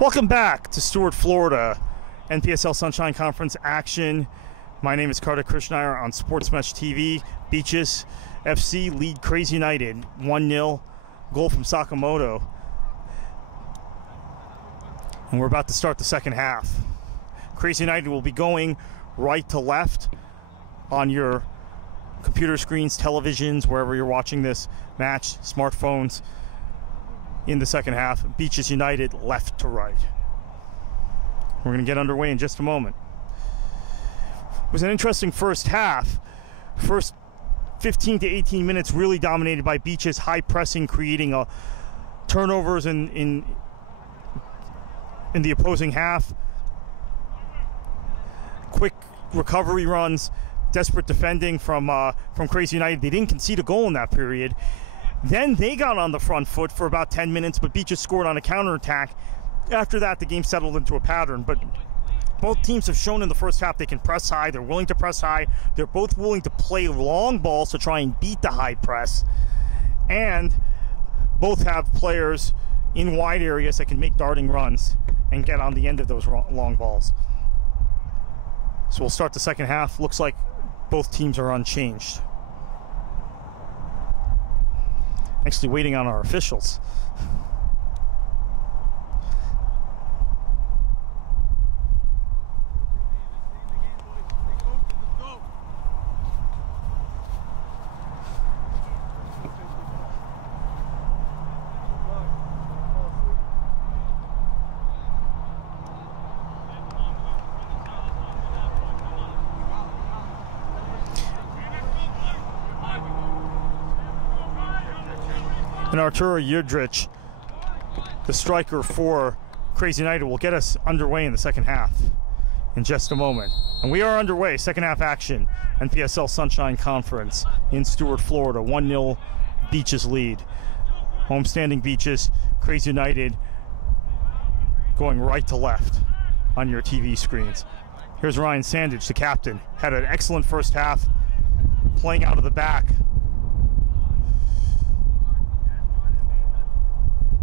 Welcome back to Stuart, Florida, NPSL Sunshine Conference action. My name is Carter Krishnaiyer on Sports Mesh TV. Beaches FC lead Kraze United 1-0, goal from Sakamoto. And we're about to start the second half. Kraze United will be going right to left on your computer screens, televisions, wherever you're watching this match, smartphones. In the second half, Beaches United left to right. We're going to get underway in just a moment. It was an interesting first half. First 15 to 18 minutes really dominated by Beaches, high pressing, creating turnovers in the opposing half. Quick recovery runs, desperate defending from Kraze United. They didn't concede a goal in that period. Then they got on the front foot for about 10 minutes, but Beaches scored on a counterattack. After that, the game settled into a pattern. But both teams have shown in the first half they can press high. They're willing to press high. They're both willing to play long balls to try and beat the high press. And both have players in wide areas that can make darting runs and get on the end of those long balls. So we'll start the second half. Looks like both teams are unchanged. Actually waiting on our officials. And Arturo Yudrich, the striker for Kraze United, will get us underway in the second half in just a moment. And we are underway, second half action, NPSL Sunshine Conference in Stuart, Florida. 1-0 Beaches lead. Homestanding Beaches, Kraze United going right to left on your TV screens. Here's Ryan Sandage, the captain. Had an excellent first half, playing out of the back.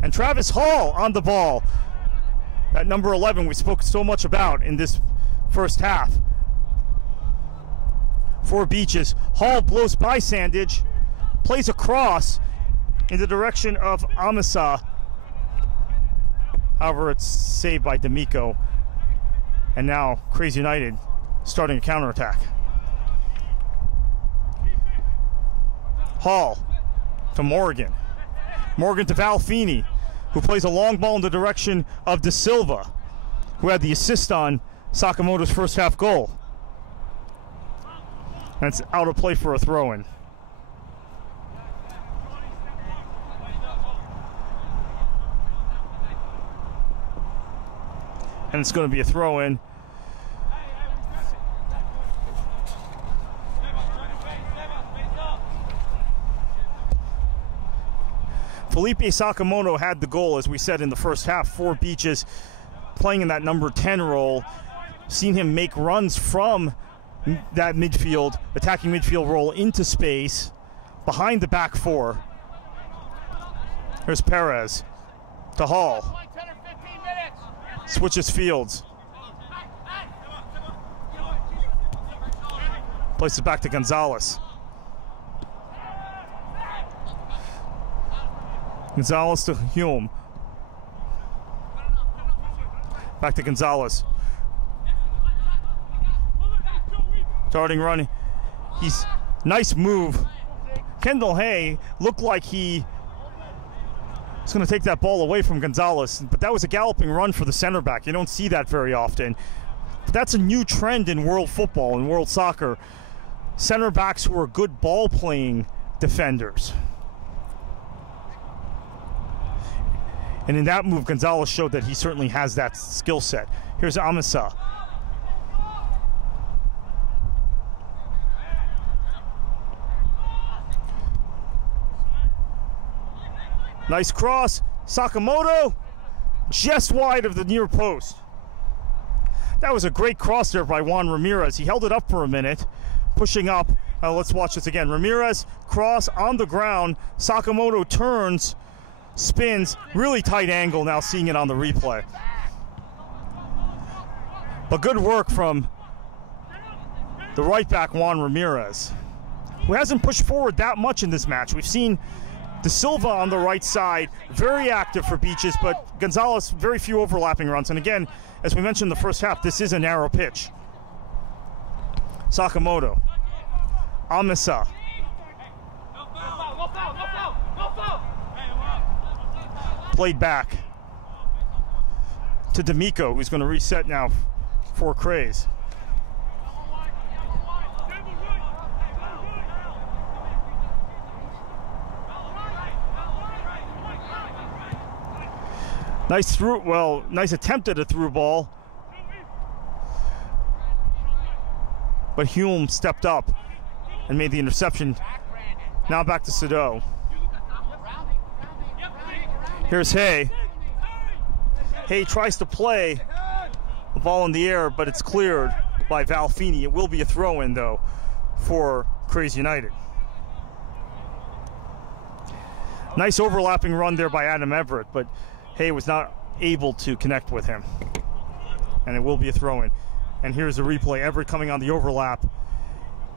And Travis Hall on the ball. That number 11 we spoke so much about in this first half. For Beaches, Hall blows by Sandage, plays a cross in the direction of Amasa. However, it's saved by D'Amico. And now Kraze United starting a counterattack. Hall to Morgan. Morgan to Valfini, who plays a long ball in the direction of De Silva, who had the assist on Sakamoto's first half goal. And it's out of play for a throw-in. And it's going to be a throw-in. Felipe Sakamoto had the goal, as we said, in the first half for Beaches, playing in that number 10 role. Seen him make runs from that midfield, attacking midfield role into space, behind the back four. Here's Perez to Hall. Switches fields. Places it back to Gonzalez. Gonzalez to Hume. Back to Gonzalez. Darting run. He's nice move. Kendall Hay looked like he was going to take that ball away from Gonzalez, but that was a galloping run for the center back. You don't see that very often. But that's a new trend in world football and world soccer. Center backs who are good ball playing defenders. And in that move, Gonzalez showed that he certainly has that skill set. Here's Amasa. Nice cross. Sakamoto, just wide of the near post. That was a great cross there by Juan Ramirez. He held it up for a minute, pushing up. Let's watch this again. Ramirez, cross on the ground. Sakamoto turns, spins, really tight angle now, seeing it on the replay. But good work from the right back, Juan Ramirez, who hasn't pushed forward that much in this match. We've seen De Silva on the right side, very active for Beaches, but Gonzalez, very few overlapping runs. And again, as we mentioned in the first half, this is a narrow pitch. Sakamoto. Amissa. Played back to D'Amico, who's going to reset now for Kraze. Nice attempt at a through ball. But Hume stepped up and made the interception. Now back to Sado. Here's Hay. Hay tries to play the ball in the air, but it's cleared by Val Feeney. It will be a throw-in, though, for Kraze United. Nice overlapping run there by Adam Everett, but Hay was not able to connect with him. And it will be a throw-in. And here's the replay. Everett coming on the overlap.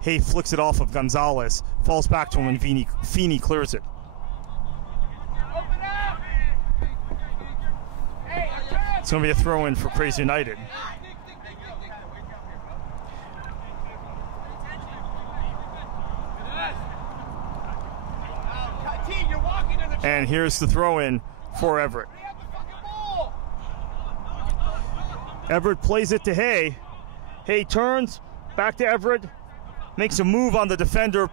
Hay flicks it off of Gonzalez, falls back to him, and Feeney clears it. It's going to be a throw-in for Kraze United. And here's the throw-in for Everett. Everett plays it to Hay. Hay turns, back to Everett, makes a move on the defender,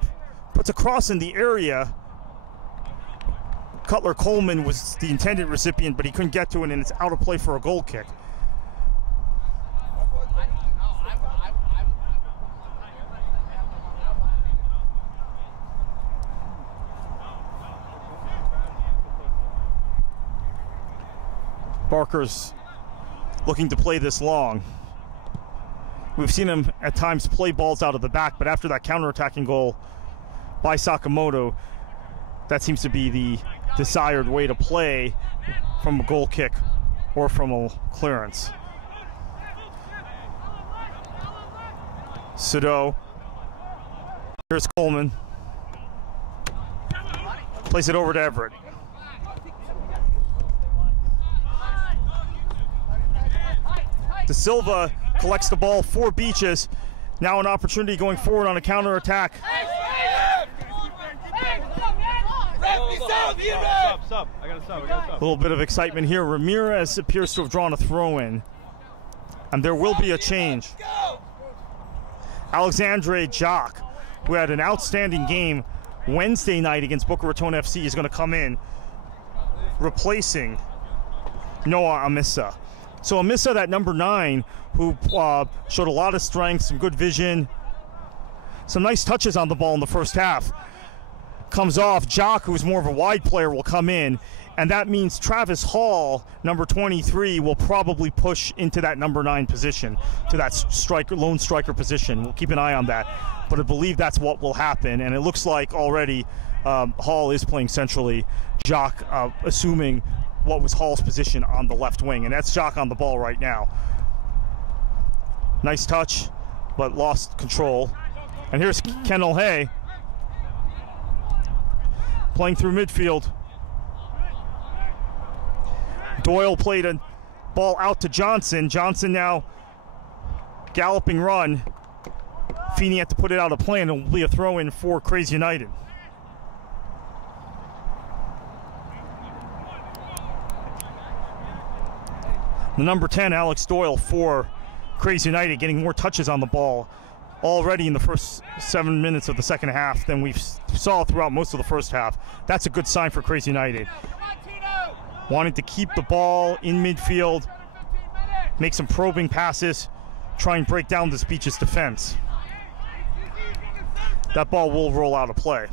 puts a cross in the area. Cutler Coleman was the intended recipient, but he couldn't get to it, and it's out of play for a goal kick. Barker's looking to play this long. We've seen him at times play balls out of the back, but after that counterattacking goal by Sakamoto, that seems to be the desired way to play from a goal kick or from a clearance. Sado. Here's Coleman. Plays it over to Everett. De Silva collects the ball for Beaches. Now an opportunity going forward on a counterattack. A little bit of excitement here. Ramirez appears to have drawn a throw-in, and there will be a change. Alexandre Jock, who had an outstanding game Wednesday night against Boca Raton FC, is going to come in, replacing Noah Amissa. So Amissa, that number 9, who showed a lot of strength, some good vision, some nice touches on the ball in the first half, comes off. Jock, who's more of a wide player, will come in, and that means Travis Hall, number 23, will probably push into that number 9 position, to that lone striker position. We'll keep an eye on that, but I believe that's what will happen, and it looks like already Hall is playing centrally. Jock assuming what was Hall's position on the left wing, and that's Jock on the ball right now. Nice touch, but lost control. And here's Kendall Hay playing through midfield. Doyle played a ball out to Johnson. Johnson now galloping run. Feeney had to put it out of play, and it will be a throw-in for Kraze United. The number 10, Alex Doyle, for Kraze United, getting more touches on the ball already in the first 7 minutes of the second half than we saw throughout most of the first half. That's a good sign for Kraze United. Wanting to keep the ball in midfield, make some probing passes, try and break down this Beaches defense. That ball will roll out of play.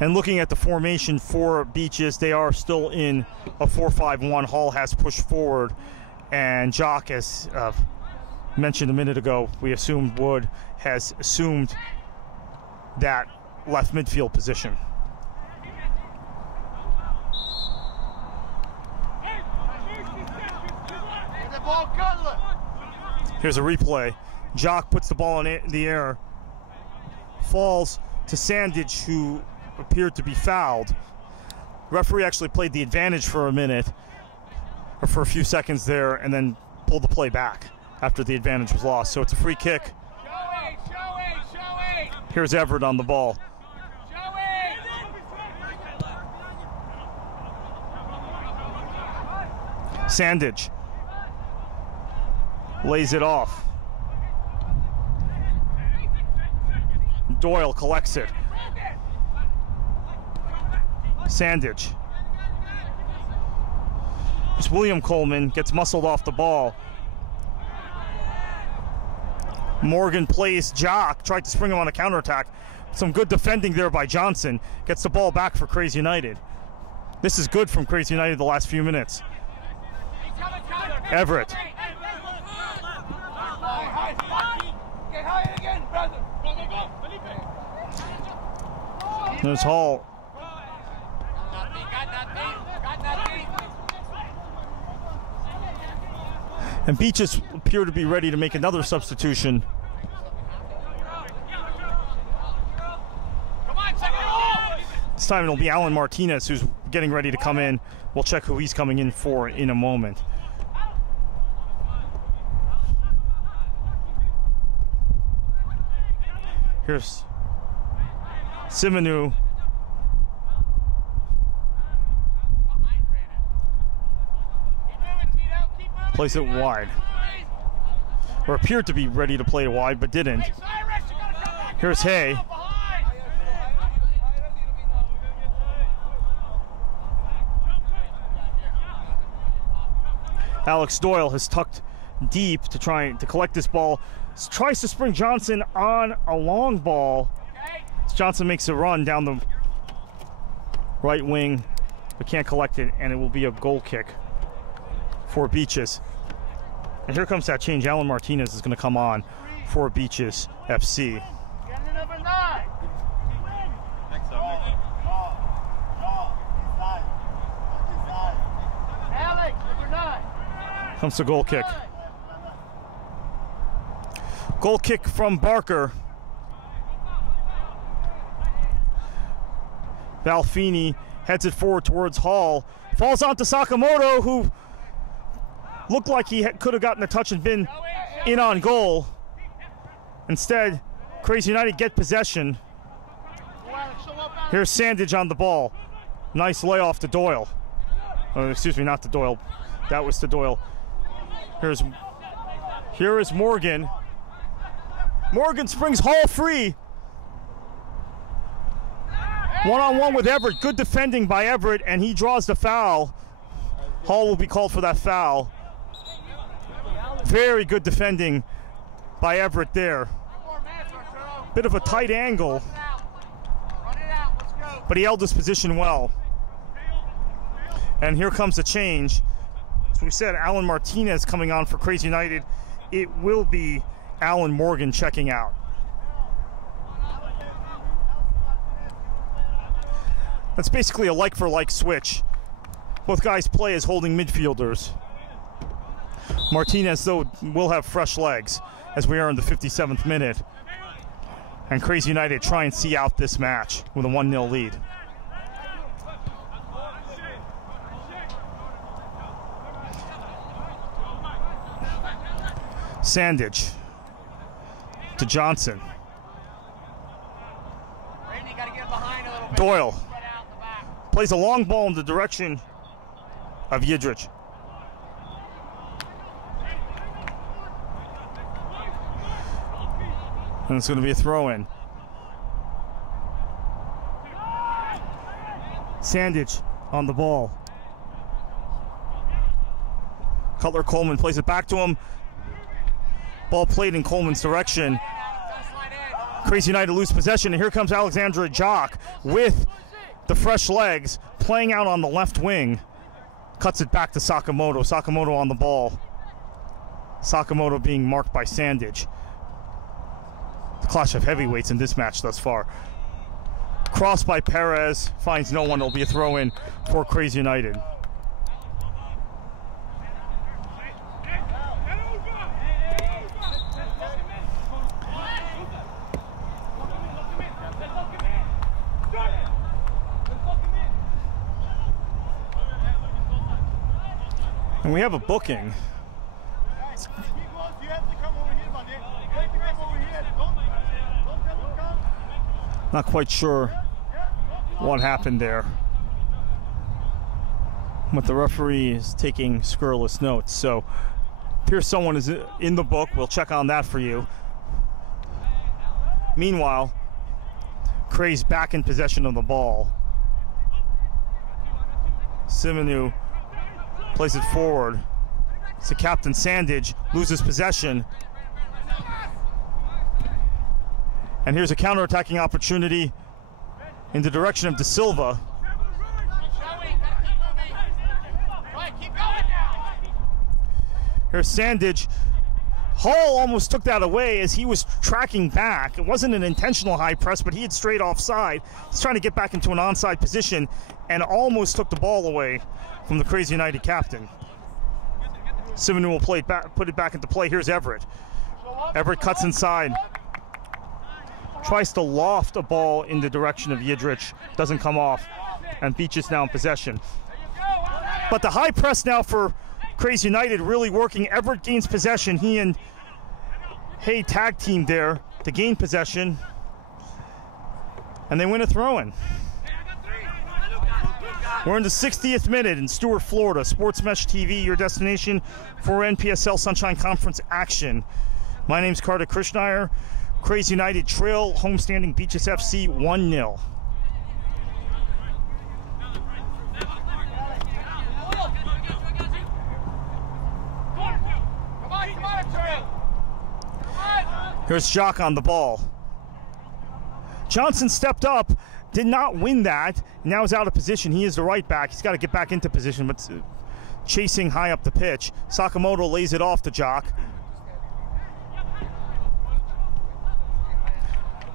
And looking at the formation for Beaches, they are still in a 4-5-1. Hall has pushed forward, and Jock, as mentioned a minute ago, we assumed Wood, has assumed that left midfield position. Here's a replay. Jock puts the ball in the air, falls to Sandage, who appeared to be fouled. Referee actually played the advantage for a minute, or for a few seconds there, and then pulled the play back after the advantage was lost. So it's a free kick Here's Everett on the ball. Sandage lays it off. Doyle collects it. Sandage. It's William Coleman, gets muscled off the ball. Morgan plays Jock, tried to spring him on a counterattack. Some good defending there by Johnson. Gets the ball back for Kraze United. This is good from Kraze United the last few minutes. Everett. There's Hall. And Beaches appear to be ready to make another substitution. This time it'll be Alan Martinez who's getting ready to come in. We'll check who he's coming in for in a moment. Here's Simonu. Plays it wide. Or appeared to be ready to play it wide, but didn't. Here's Hay. Alex Doyle has tucked deep to try to collect this ball. Tries to spring Johnson on a long ball. Johnson makes a run down the right wing, but can't collect it, and it will be a goal kick for Beaches. And here comes that change. Alan Martinez is going to come on for Beaches FC. Comes the goal kick. Goal kick from Barker. Valfini heads it forward towards Hall. Falls onto Sakamoto, who looked like he could have gotten a touch and been in on goal. Instead, Kraze United get possession. Here's Sandage on the ball. Nice layoff to Doyle. Oh, excuse me, not to Doyle. That was to Doyle. Here is Morgan. Morgan springs Hall free. One-on-one with Everett. Good defending by Everett, and he draws the foul. Hall will be called for that foul. Very good defending by Everett there. Bit of a tight angle, but he held his position well. And here comes the change. As we said, Alan Martinez coming on for Kraze United. It will be Alan Morgan checking out. That's basically a like-for-like switch. Both guys play as holding midfielders. Martinez, though, will have fresh legs as we are in the 57th minute. And Kraze United try and see out this match with a 1-0 lead. Sandage to Johnson. Doyle plays a long ball in the direction of Yidrich. And it's going to be a throw-in. Sandage on the ball. Cutler Coleman plays it back to him. Ball played in Coleman's direction. Kraze United lose possession, and here comes Alexandra Jock with the fresh legs, playing out on the left wing. Cuts it back to Sakamoto. Sakamoto on the ball. Sakamoto being marked by Sandage. The clash of heavyweights in this match thus far. Cross by Perez, finds no one. It'll be a throw-in for Kraze United. And we have a booking. Not quite sure what happened there, but the referee is taking scurrilous notes. So appears someone is in the book. We'll check on that for you. Meanwhile, Kraze back in possession of the ball. Simonu plays it forward. So Captain Sandage loses possession. And here's a counterattacking opportunity in the direction of De Silva. Here's Sandage. Hall almost took that away as he was tracking back. It wasn't an intentional high press, but he had strayed offside. He's trying to get back into an onside position and almost took the ball away from the Kraze United captain. Simonu will play it back, put it back into play. Here's Everett. Everett cuts inside. Tries to loft a ball in the direction of Yidrich. Doesn't come off. And Beach is now in possession. But the high press now for Kraze United really working. Everett gains possession. He and Hay tag team there to gain possession. And they win a throw-in. We're in the 60th minute in Stuart, Florida. Sports Mesh TV, your destination for NPSL Sunshine Conference action. My name's Carter Krishnaiyer. Kraze United trail homestanding Beaches FC 1-0. Here's Jock on the ball. Johnson stepped up, did not win that, now is out of position. He is the right back. He's got to get back into position, but chasing high up the pitch. Sakamoto lays it off to Jock.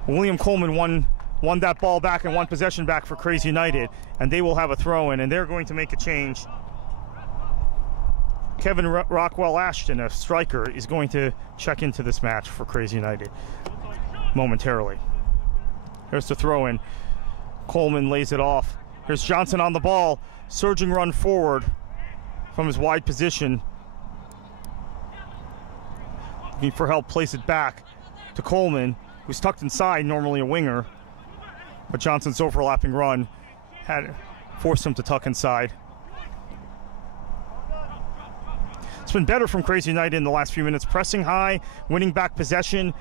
William Coleman won that ball back and won possession back for Kraze United, and they will have a throw-in, and they're going to make a change. Kevin Rockwell Ashton, a striker, is going to check into this match for Kraze United momentarily. Here's the throw-in. Coleman lays it off. Here's Johnson on the ball. Surging run forward from his wide position. Looking for help, place it back to Coleman, who's tucked inside, normally a winger. But Johnson's overlapping run had forced him to tuck inside. It's been better from Kraze United in the last few minutes, pressing high, winning back possession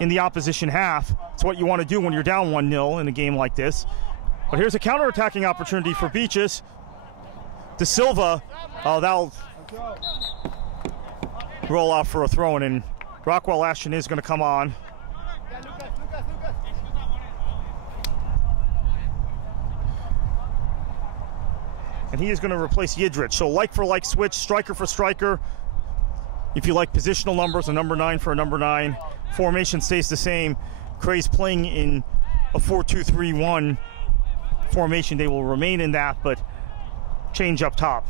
in the opposition half. It's what you want to do when you're down 1-0 in a game like this. But here's a counterattacking opportunity for Beaches. De Silva, that'll roll out for a throw-in, and Rockwell Ashton is going to come on. And he is going to replace Yidrich. So like-for-like switch, striker for striker. If you like positional numbers, a number 9 for a number 9. Formation stays the same. Kraze playing in a 4-2-3-1 formation. They will remain in that, but change up top.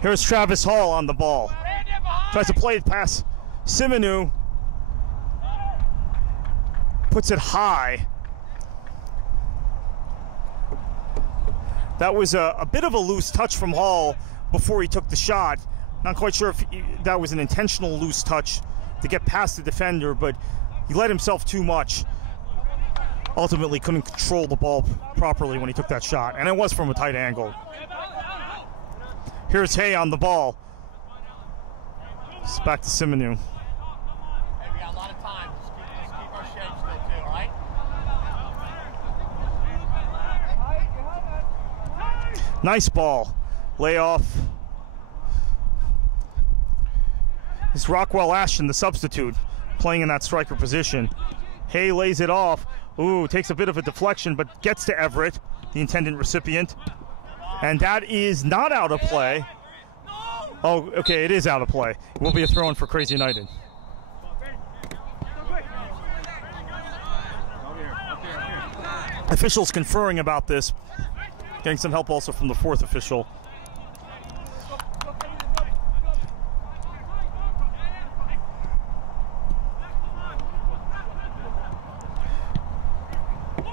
Here's Travis Hall on the ball. Tries to play it past Simonu. Puts it high. That was a bit of a loose touch from Hall before he took the shot. Not quite sure if that was an intentional loose touch to get past the defender, but he let himself too much. Ultimately couldn't control the ball properly when he took that shot, and it was from a tight angle. Here's Hay on the ball. It's back to Simonu. Hey, we got a lot of time. Let's keep our shape still too, all right? Nice ball. Layoff. It's Rockwell Ashton, the substitute, playing in that striker position. Hay lays it off. Ooh, takes a bit of a deflection, but gets to Everett, the intended recipient. And that is not out of play. Oh, okay, it is out of play. It will be a throw-in for Kraze United. Officials conferring about this. Getting some help also from the fourth official.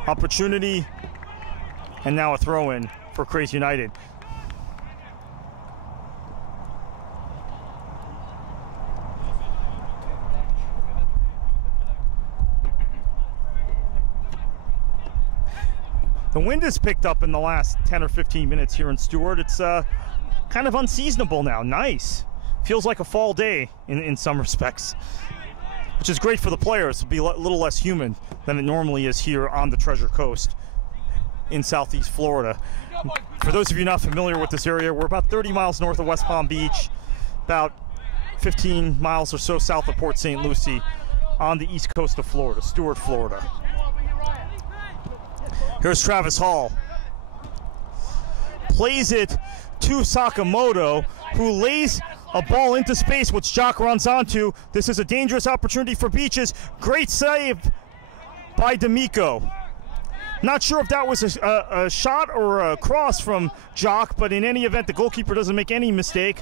Opportunity, and now a throw-in for Kraze United. The wind has picked up in the last 10 or 15 minutes here in Stewart. It's kind of unseasonable now. Nice. Feels like a fall day in some respects, which is great for the players. It'll be a little less humid than it normally is here on the Treasure Coast in Southeast Florida. For those of you not familiar with this area, we're about 30 miles north of West Palm Beach, about 15 miles or so south of Port St. Lucie on the east coast of Florida, Stewart, Florida. Here's Travis Hall. Plays it to Sakamoto, who lays a ball into space, which Jock runs onto. This is a dangerous opportunity for Beaches. Great save by D'Amico. Not sure if that was a shot or a cross from Jock, but in any event, the goalkeeper doesn't make any mistake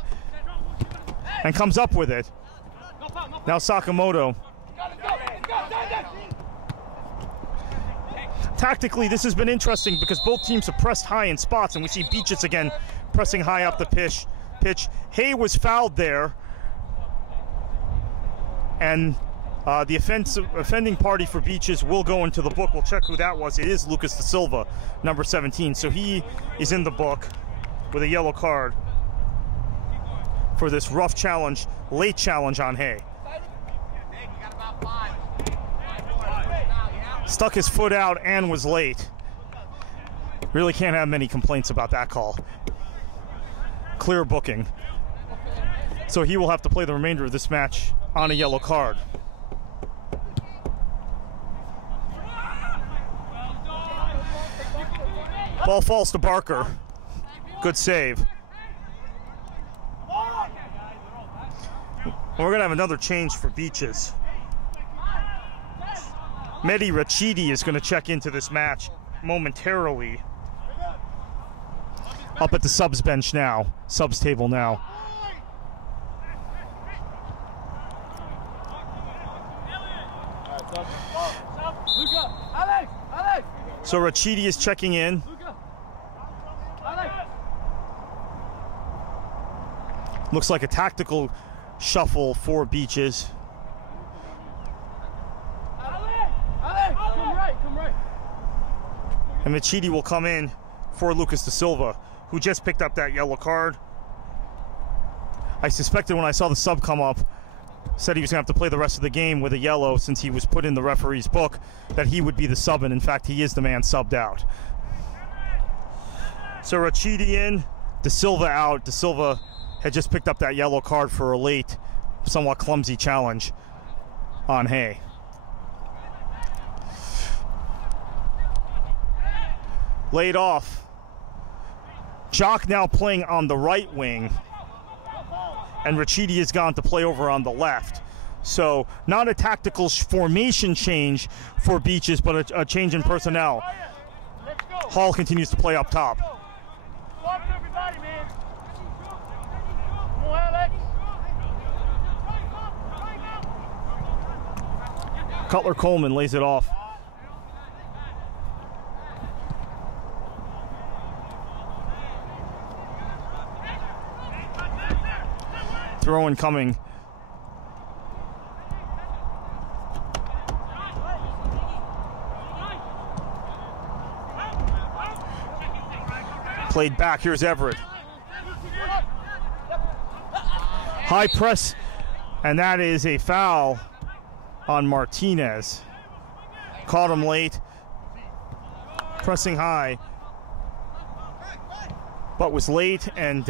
and comes up with it. Now Sakamoto. Tactically, this has been interesting because both teams have pressed high in spots, and we see Beaches again pressing high up the pitch. Hay was fouled there, and the offending party for Beaches will go into the book. We'll check who that was. It is Lucas Da Silva, number 17. So he is in the book with a yellow card for this rough challenge, late challenge on Hay. Stuck his foot out and was late. Really can't have many complaints about that call. Clear booking. So he will have to play the remainder of this match on a yellow card. Ball falls to Barker. Good save. We're going to have another change for Beaches. Mehdi Rachidi is going to check into this match momentarily. Up at the subs bench now, subs table now. So Rachidi is checking in. Looks like a tactical shuffle for Beaches. And Machidi will come in for Lucas Da Silva, who just picked up that yellow card. I suspected when I saw the sub come up, said he was going to have to play the rest of the game with a yellow since he was put in the referee's book, that he would be the sub, and in fact he is the man subbed out. So Rachidi in, Da Silva out. Da Silva had just picked up that yellow card for a late, somewhat clumsy challenge on Hay. Laid off. Jock now playing on the right wing, and Rachidi has gone to play over on the left. So not a tactical formation change for Beaches, but a change in personnel. Hall continues to play up top. Cutler Coleman lays it off. Throw in coming. Played back. Here's Everett. High press, and that is a foul on Martinez. Caught him late. Pressing high, but was late and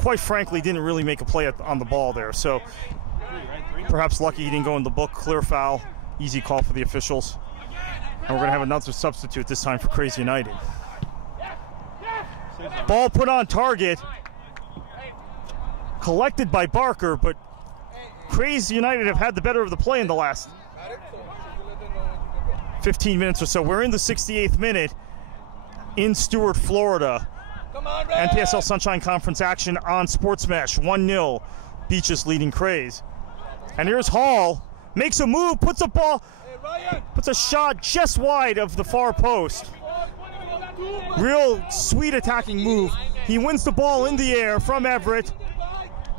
quite frankly didn't really make a play on the ball there. So perhaps lucky he didn't go in the book. Clear foul. Easy call for the officials. And we're going to have another substitute this time for Kraze United. Ball put on target. Collected by Barker, but Kraze United have had the better of the play in the last 15 minutes or so. We're in the 68th minute in Stewart, Florida. NPSL Sunshine Conference action on Sports Mesh. 1-0. Beaches leading Kraze. And here's Hall. Makes a move, puts a shot just wide of the far post. Real sweet attacking move. He wins the ball in the air from Everett.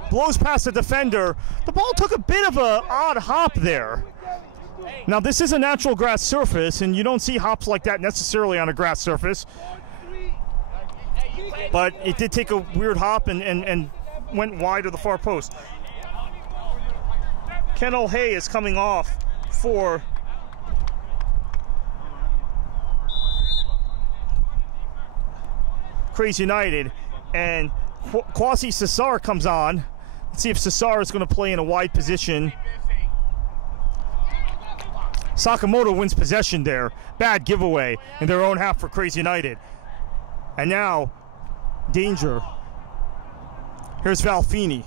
Blows past the defender. The ball took a bit of an odd hop there. Now, this is a natural grass surface, and you don't see hops like that necessarily on a grass surface. But it did take a weird hop and went wide of the far post. Ken O'Hay is coming off for Kraze United, and Kwasi Cesar comes on. Let's see if Cesar is going to play in a wide position. Sakamoto wins possession there. Bad giveaway in their own half for Kraze United. And now, danger. Here's Val Feeney.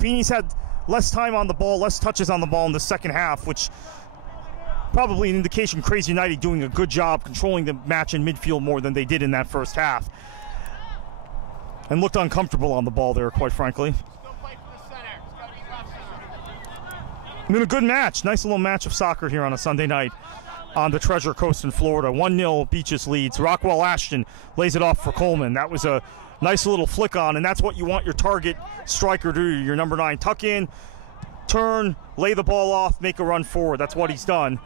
Feeney's had less time on the ball, less touches on the ball in the second half, which probably an indication Kraze United doing a good job controlling the match in midfield more than they did in that first half. And looked uncomfortable on the ball there, quite frankly. Been a good match. Nice little match of soccer here on a Sunday night on the Treasure Coast in Florida. 1-0 Beaches leads. Rockwell Ashton lays it off for Coleman. That was a nice little flick on, and that's what you want your target striker to do. Your number 9, tuck in, turn, lay the ball off, make a run forward. That's what he's done.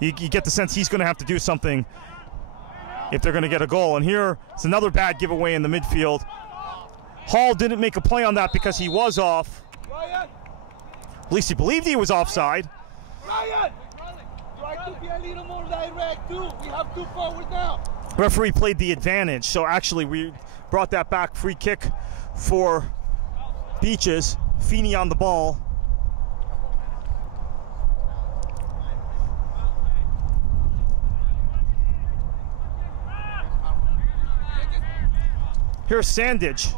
You get the sense he's going to have to do something if they're going to get a goal. And here it's another bad giveaway in the midfield. Hall didn't make a play on that because he was off. At least he believed he was offside. Ryan, try to be a little more direct too. We have 2 forward now. Referee played the advantage, so actually we brought that back. Free kick for Beaches. Feeney on the ball. Here's Sandage.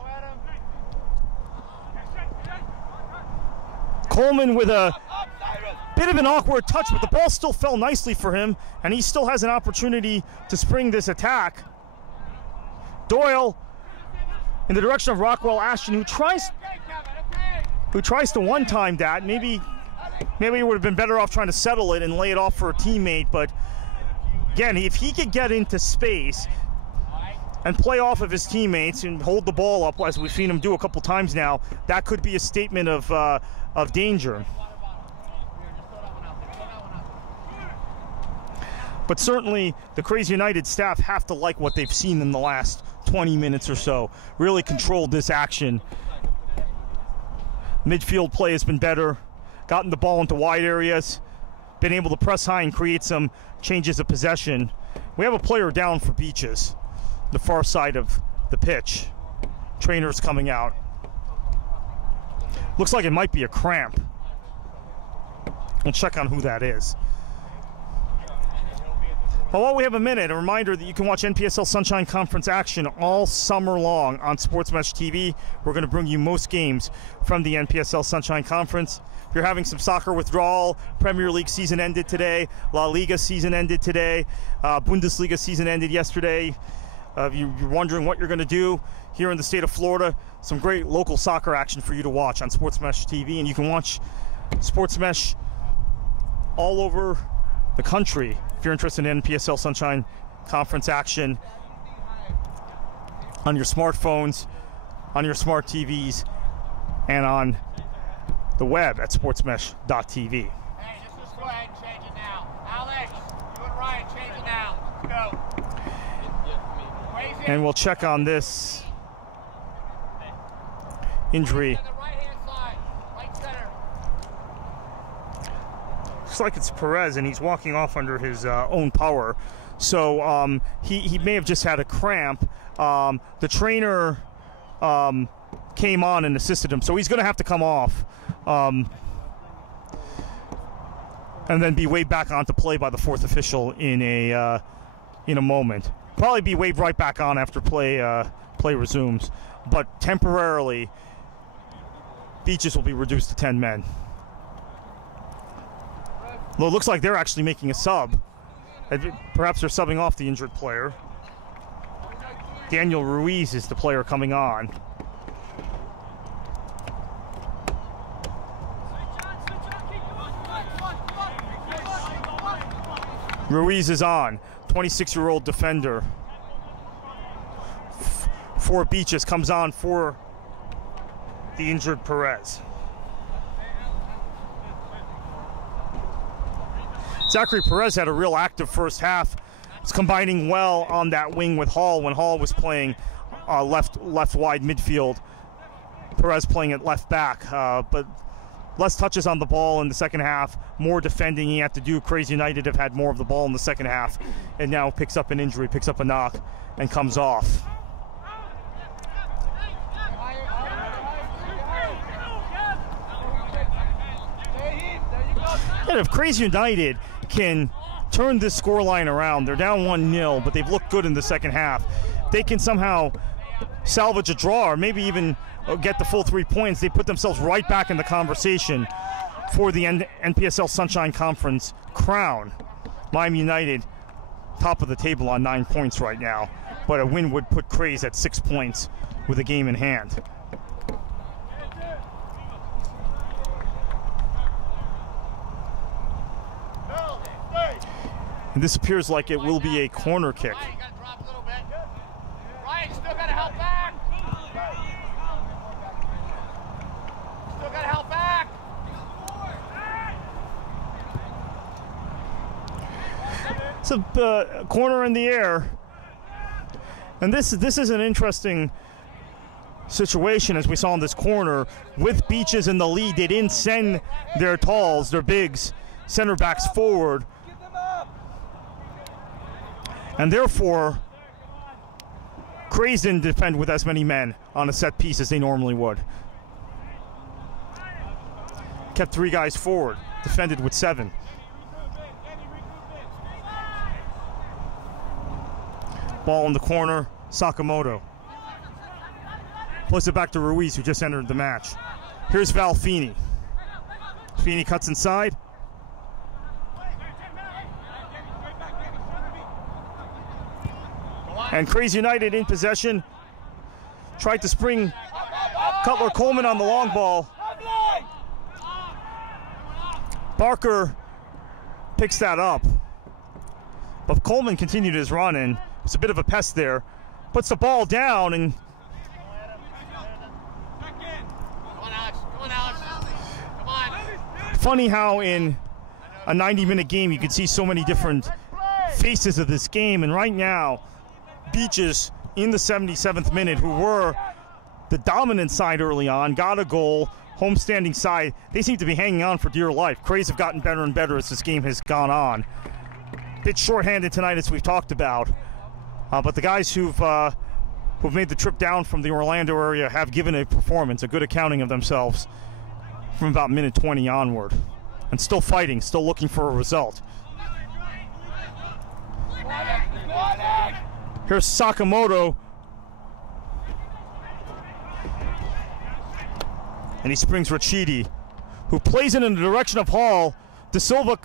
Coleman with a bit of an awkward touch, but the ball still fell nicely for him, and he still has an opportunity to spring this attack. Doyle in the direction of Rockwell Ashton, who tries to one-time that. Maybe he would have been better off trying to settle it and lay it off for a teammate, but again, if he could get into space and play off of his teammates and hold the ball up, as we've seen him do a couple times now, that could be a statement of danger. But certainly the Kraze United staff have to like what they've seen in the last 20 minutes or so. Really controlled this action. Midfield play has been better, gotten the ball into wide areas, been able to press high and create some changes of possession. We have a player down for Beaches, the far side of the pitch. Trainer's coming out. Looks like it might be a cramp. We'll check on who that is. Well, while we have a minute, a reminder that you can watch NPSL Sunshine Conference action all summer long on SportsMesh TV. We're going to bring you most games from the NPSL Sunshine Conference. If you're having some soccer withdrawal, Premier League season ended today, La Liga season ended today, Bundesliga season ended yesterday. You're wondering what you're going to do here in the state of Florida, some great local soccer action for you to watch on SportsMesh TV, and you can watch SportsMesh all over the country if you're interested in NPSL Sunshine Conference action on your smartphones, on your smart TVs, and on the web at sportsmesh.tv. Hey, let's just go ahead and change it now. Alex, you and Ryan, change it now. Let's go. And we'll check on this injury. On the right-hand side, right center. Looks like it's Perez, and he's walking off under his own power. So he may have just had a cramp. The trainer came on and assisted him, so he's going to have to come off and then be waved back onto play by the 4th official in a moment. Probably be waved right back on after play resumes, but temporarily Beaches will be reduced to 10 men. Well, it looks like they're actually making a sub. Perhaps they're subbing off the injured player. Daniel Ruiz is the player coming on. Ruiz is on. 26-year-old defender for Beaches comes on for the injured Perez. Zachary Perez had a real active first half. Was combining well on that wing with Hall when Hall was playing left wide midfield. Perez playing at left back, but less touches on the ball in the second half, more defending he had to do. Kraze United have had more of the ball in the second half, and now picks up an injury, picks up a knock, and comes off. And if Kraze United can turn this scoreline around, they're down 1-0, but they've looked good in the second half. They can somehow salvage a draw or maybe even get the full 3 points. They put themselves right back in the conversation for the NPSL Sunshine Conference crown. Miami United, top of the table on 9 points right now, but a win would put Kraze at 6 points with a game in hand. And this appears like it will be a corner kick. Ryan, you gotta drop a little bit. Ryan, still gotta help back. Still gotta help back. It's a corner in the air. And this is an interesting situation, as we saw in this corner. With Beaches in the lead, they didn't send their talls, their bigs, center backs forward. And therefore, Kraze didn't defend with as many men on a set piece as they normally would. Kept 3 guys forward, defended with 7. Ball in the corner, Sakamoto. Plays it back to Ruiz, who just entered the match. Here's Val Feeney. Feeney cuts inside. And Kraze United in possession. Tried to spring Cutler Coleman on the long ball. Barker picks that up. But Coleman continued his run, and it's a bit of a pest there. Puts the ball down, and funny how in a 90-minute game you can see so many different faces of this game. And right now, Beaches in the 77th minute, who were the dominant side early on, got a goal. Homestanding side, they seem to be hanging on for dear life. Kraze have gotten better and better as this game has gone on. Bit short-handed tonight, as we've talked about, but the guys who've made the trip down from the Orlando area have given a performance, a good accounting of themselves from about minute 20 onward, and still fighting, still looking for a result. Here's Sakamoto. And he springs Rachidi, who plays it in the direction of Hall. De Silva,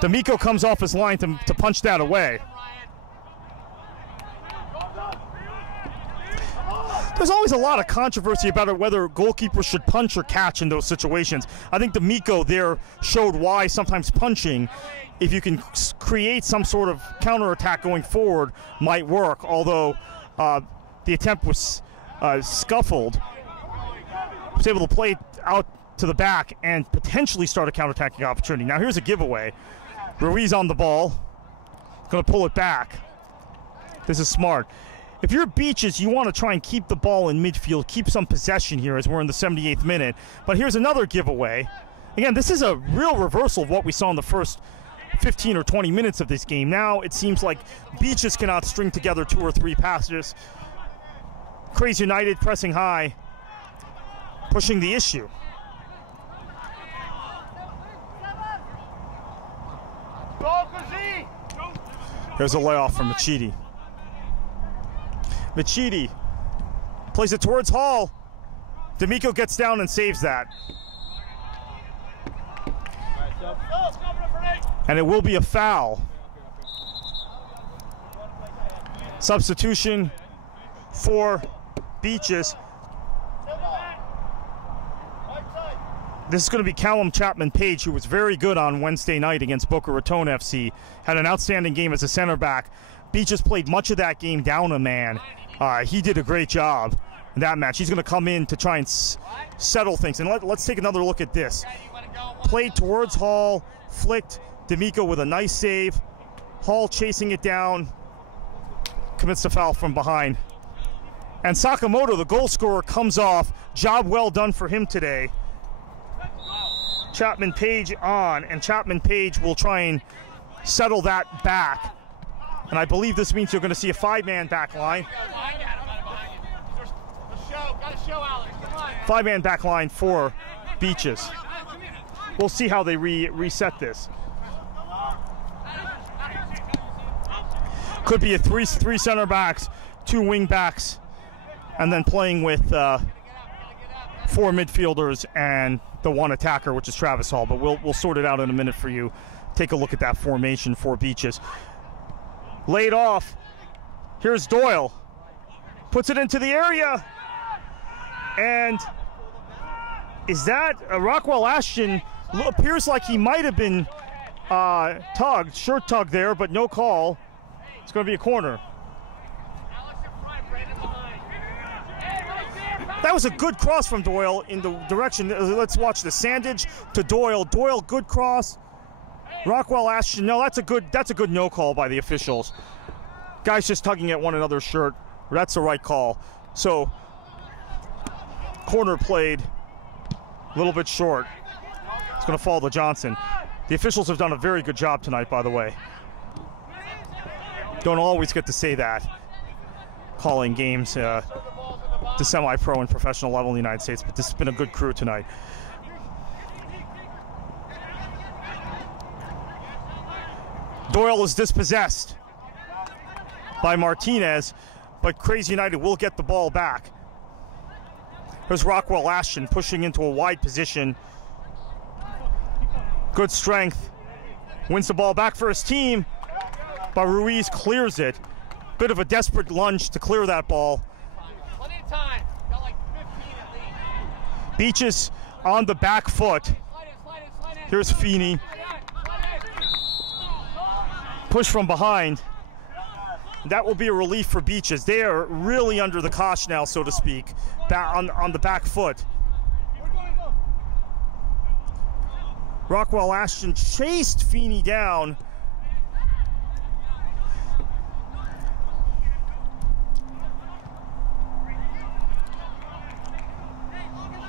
D'Amico comes off his line to punch that away. There's always a lot of controversy about whether goalkeepers should punch or catch in those situations. I think D'Amico there showed why sometimes punching, if you can create some sort of counterattack going forward, might work, although the attempt was scuffled. Was able to play it out to the back and potentially start a counterattacking opportunity. Now here's a giveaway. Ruiz on the ball, going to pull it back. This is smart. If you're Beaches, you want to try and keep the ball in midfield, keep some possession here as we're in the 78th minute. But here's another giveaway. Again, this is a real reversal of what we saw in the first 15 or 20 minutes of this game. Now it seems like Beaches cannot string together 2 or 3 passes. Kraze United pressing high, pushing the issue. There's a layoff from Machidi. Machidi plays it towards Hall. D'Amico gets down and saves that. And it will be a foul. Substitution for Beaches. This is going to be Callum Chapman-Page, who was very good on Wednesday night against Boca Raton FC. Had an outstanding game as a center back. Beaches played much of that game down a man. He did a great job. in that match. He's going to come in to try and settle things. And let's take another look at this. Played towards Hall, flicked D'Amico with a nice save. Hall chasing it down, commits the foul from behind. And Sakamoto, the goal scorer, comes off. Job well done for him today. Chapman Page on, and Chapman Page will try and settle that back. And I believe this means you're going to see a 5-man back line. 5-man back line for Beaches. We'll see how they reset this. Could be a three center backs, 2 wing backs, and then playing with 4 midfielders and the 1 attacker, which is Travis Hall. But we'll sort it out in a minute for you. Take a look at that formation for Beaches. Laid off. Here's Doyle. Puts it into the area. And is that Rockwell Ashton? Appears like he might have been tugged, shirt tug there, but no call. It's going to be a corner. That was a good cross from Doyle in the direction. Let's watch the Sandage to Doyle. Doyle, good cross. Rockwell Ashton, no, that's a good no call by the officials. Guys just tugging at one another's shirt. That's the right call. So, corner played a little bit short. It's going to fall to Johnson. The officials have done a very good job tonight, by the way. Don't always get to say that, calling games to semi-pro and professional level in the United States, but this has been a good crew tonight. Doyle is dispossessed by Martinez, but Kraze United will get the ball back. There's Rockwell Ashton pushing into a wide position. Good strength. Wins the ball back for his team, but Ruiz clears it. Bit of a desperate lunge to clear that ball. Plenty of time. Got like 15 at least. Beaches on the back foot. Slide in. Here's Feeney. Push from behind. That will be a relief for Beaches. They are really under the cosh now, so to speak, on the back foot. Rockwell Ashton chased Feeney down.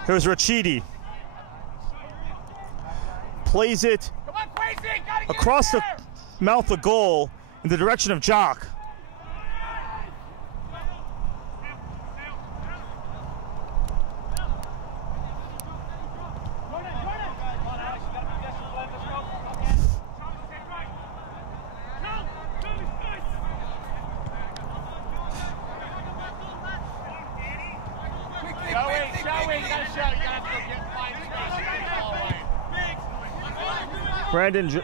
Here's Rachidi. Plays it across the mouth of goal in the direction of Jock. Brandon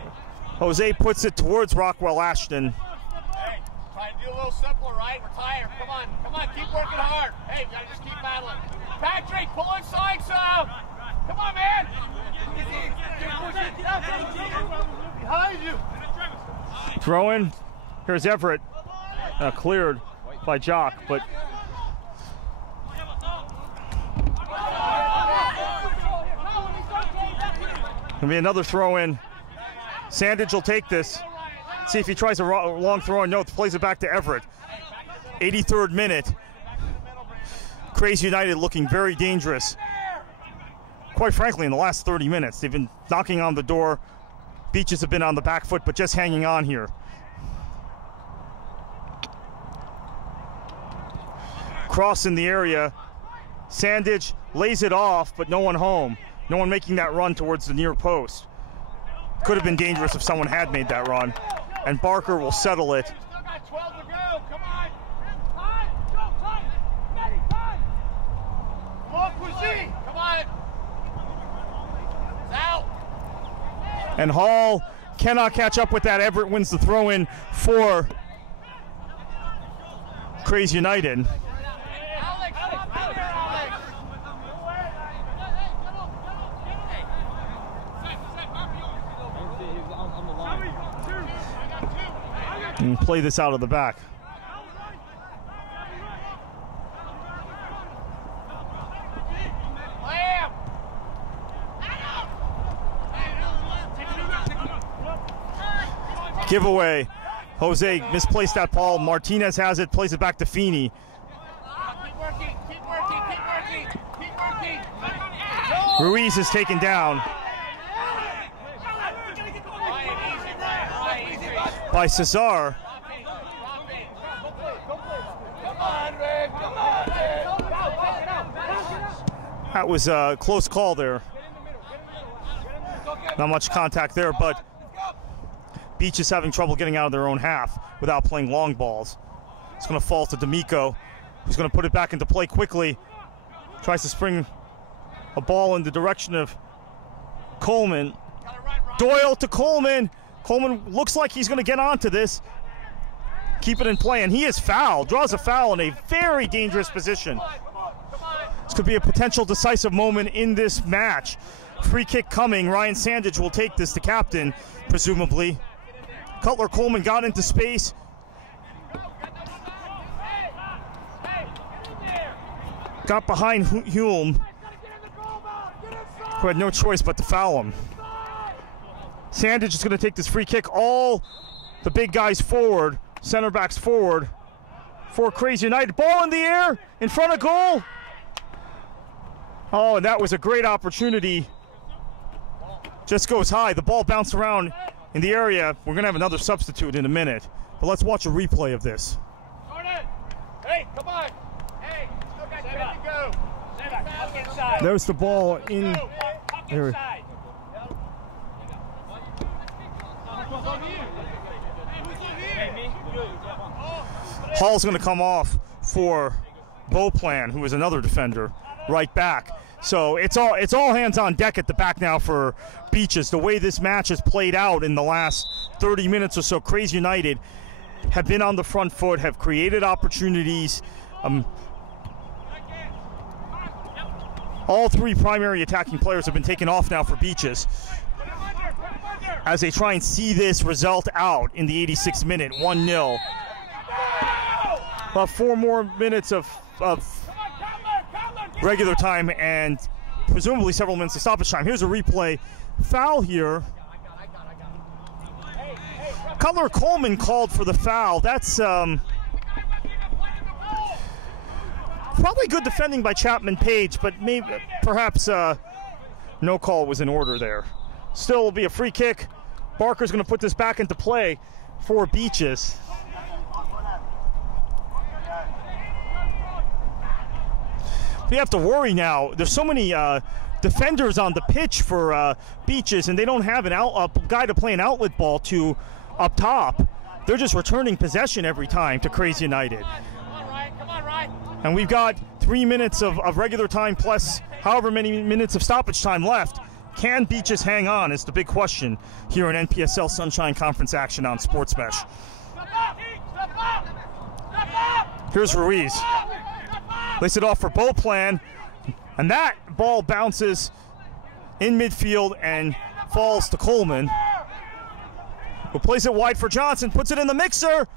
Jose puts it towards Rockwell Ashton. Hey, try to do a little simpler, right? We're tired. Come on, keep working hard. Hey, we gotta just keep battling. Patrick, pull inside some. Come on, man. Behind you. Throw in. Here's Everett. Cleared by Jock, but gonna be another throw in. Sandage will take this. See if he tries a long throw in. No, plays it back to Everett. 83rd minute. Kraze United looking very dangerous. Quite frankly, in the last 30 minutes, they've been knocking on the door. Beaches have been on the back foot, but just hanging on here. Cross in the area. Sandage lays it off, but no one home. No one making that run towards the near post. Could have been dangerous if someone had made that run. And Barker will settle it. Still got 12 to go. Come on. Come on. It's out. And Hall cannot catch up with that. Everett wins the throw-in for Kraze United. Alex, out there, Alex. And play this out of the back. Giveaway. Jose misplaced that ball. Martinez has it, plays it back to Feeney. Keep working, keep working, keep working, keep working. Ruiz is taken down by Cesar. That was a close call there. Not much contact there, but Beach is having trouble getting out of their own half without playing long balls. It's going to fall to D'Amico, who's going to put it back into play quickly. Tries to spring a ball in the direction of Coleman. Doyle to Coleman. Coleman looks like he's going to get onto this. Keep it in play, and he is fouled. Draws a foul in a very dangerous position. This could be a potential decisive moment in this match. Free kick coming. Ryan Sandage will take this, the captain, presumably. Cutler Coleman got into space. Got behind Hulme, who had no choice but to foul him. Sandage is going to take this free kick. All the big guys forward, center backs forward for Kraze United. Ball in the air in front of goal. Oh, and that was a great opportunity. Just goes high. The ball bounced around in the area. We're going to have another substitute in a minute. But let's watch a replay of this. Hey, come on. Hey, still got 10 to go. There's the ball in there. Hall's going to come off for Beauplan, who is another defender, right back. So it's all hands on deck at the back now for Beaches. The way this match has played out in the last 30 minutes or so, Kraze United have been on the front foot, have created opportunities. All three primary attacking players have been taken off now for Beaches as they try and see this result out in the 86th minute, 1-0. About 4 more minutes of regular time and presumably several minutes of stoppage time. Here's a replay. Foul here. Cutler Coleman called for the foul. That's probably good defending by Chapman Page, but maybe perhaps no call was in order there. Still will be a free kick. Barker's going to put this back into play for Beaches. We have to worry now. There's so many defenders on the pitch for Beaches, and they don't have a guy to play an outlet ball to up top. They're just returning possession every time to Kraze United. And we've got 3 minutes of regular time plus however many minutes of stoppage time left. Can Beaches hang on is the big question here in NPSL Sunshine Conference action on Sports Mesh. Here's Ruiz. Lays it off for Beauplan, and that ball bounces in midfield and falls to Coleman, who plays it wide for Johnson, puts it in the mixer.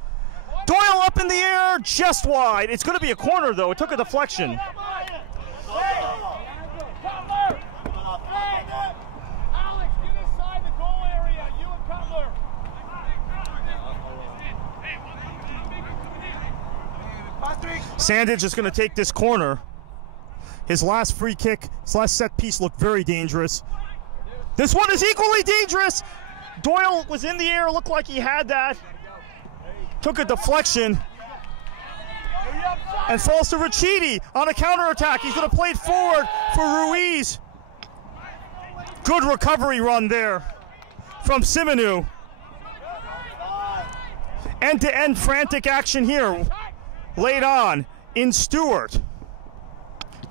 Doyle up in the air, just wide. It's going to be a corner, though. It took a deflection. Sandage is going to take this corner. His last free kick, his last set piece looked very dangerous. This one is equally dangerous. Doyle was in the air, looked like he had that. Took a deflection and falls to Riccitti on a counterattack. He's going to play it forward for Ruiz. Good recovery run there from Simonu. End-to-end frantic action here. Laid on in Stewart.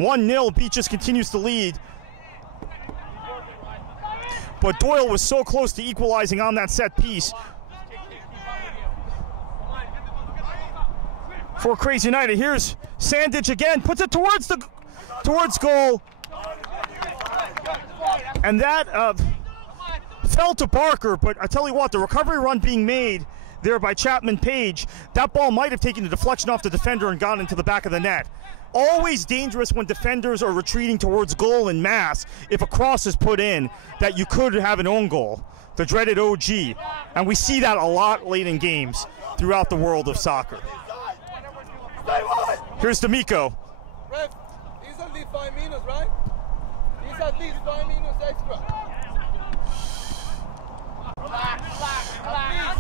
1-0, Beaches continues to lead. But Doyle was so close to equalizing on that set piece. For Kraze United, here's Sandage again, puts it towards goal. And that fell to Barker, but I tell you what, the recovery run being made there by Chapman Page, that ball might have taken the deflection off the defender and gone into the back of the net. always dangerous when defenders are retreating towards goal in mass. If a cross is put in, that you could have an own goal, the dreaded OG. And we see that a lot late in games throughout the world of soccer. Here's D'Amico. Ref, he's at least 5 minutes, right? He's at least 5 minutes extra.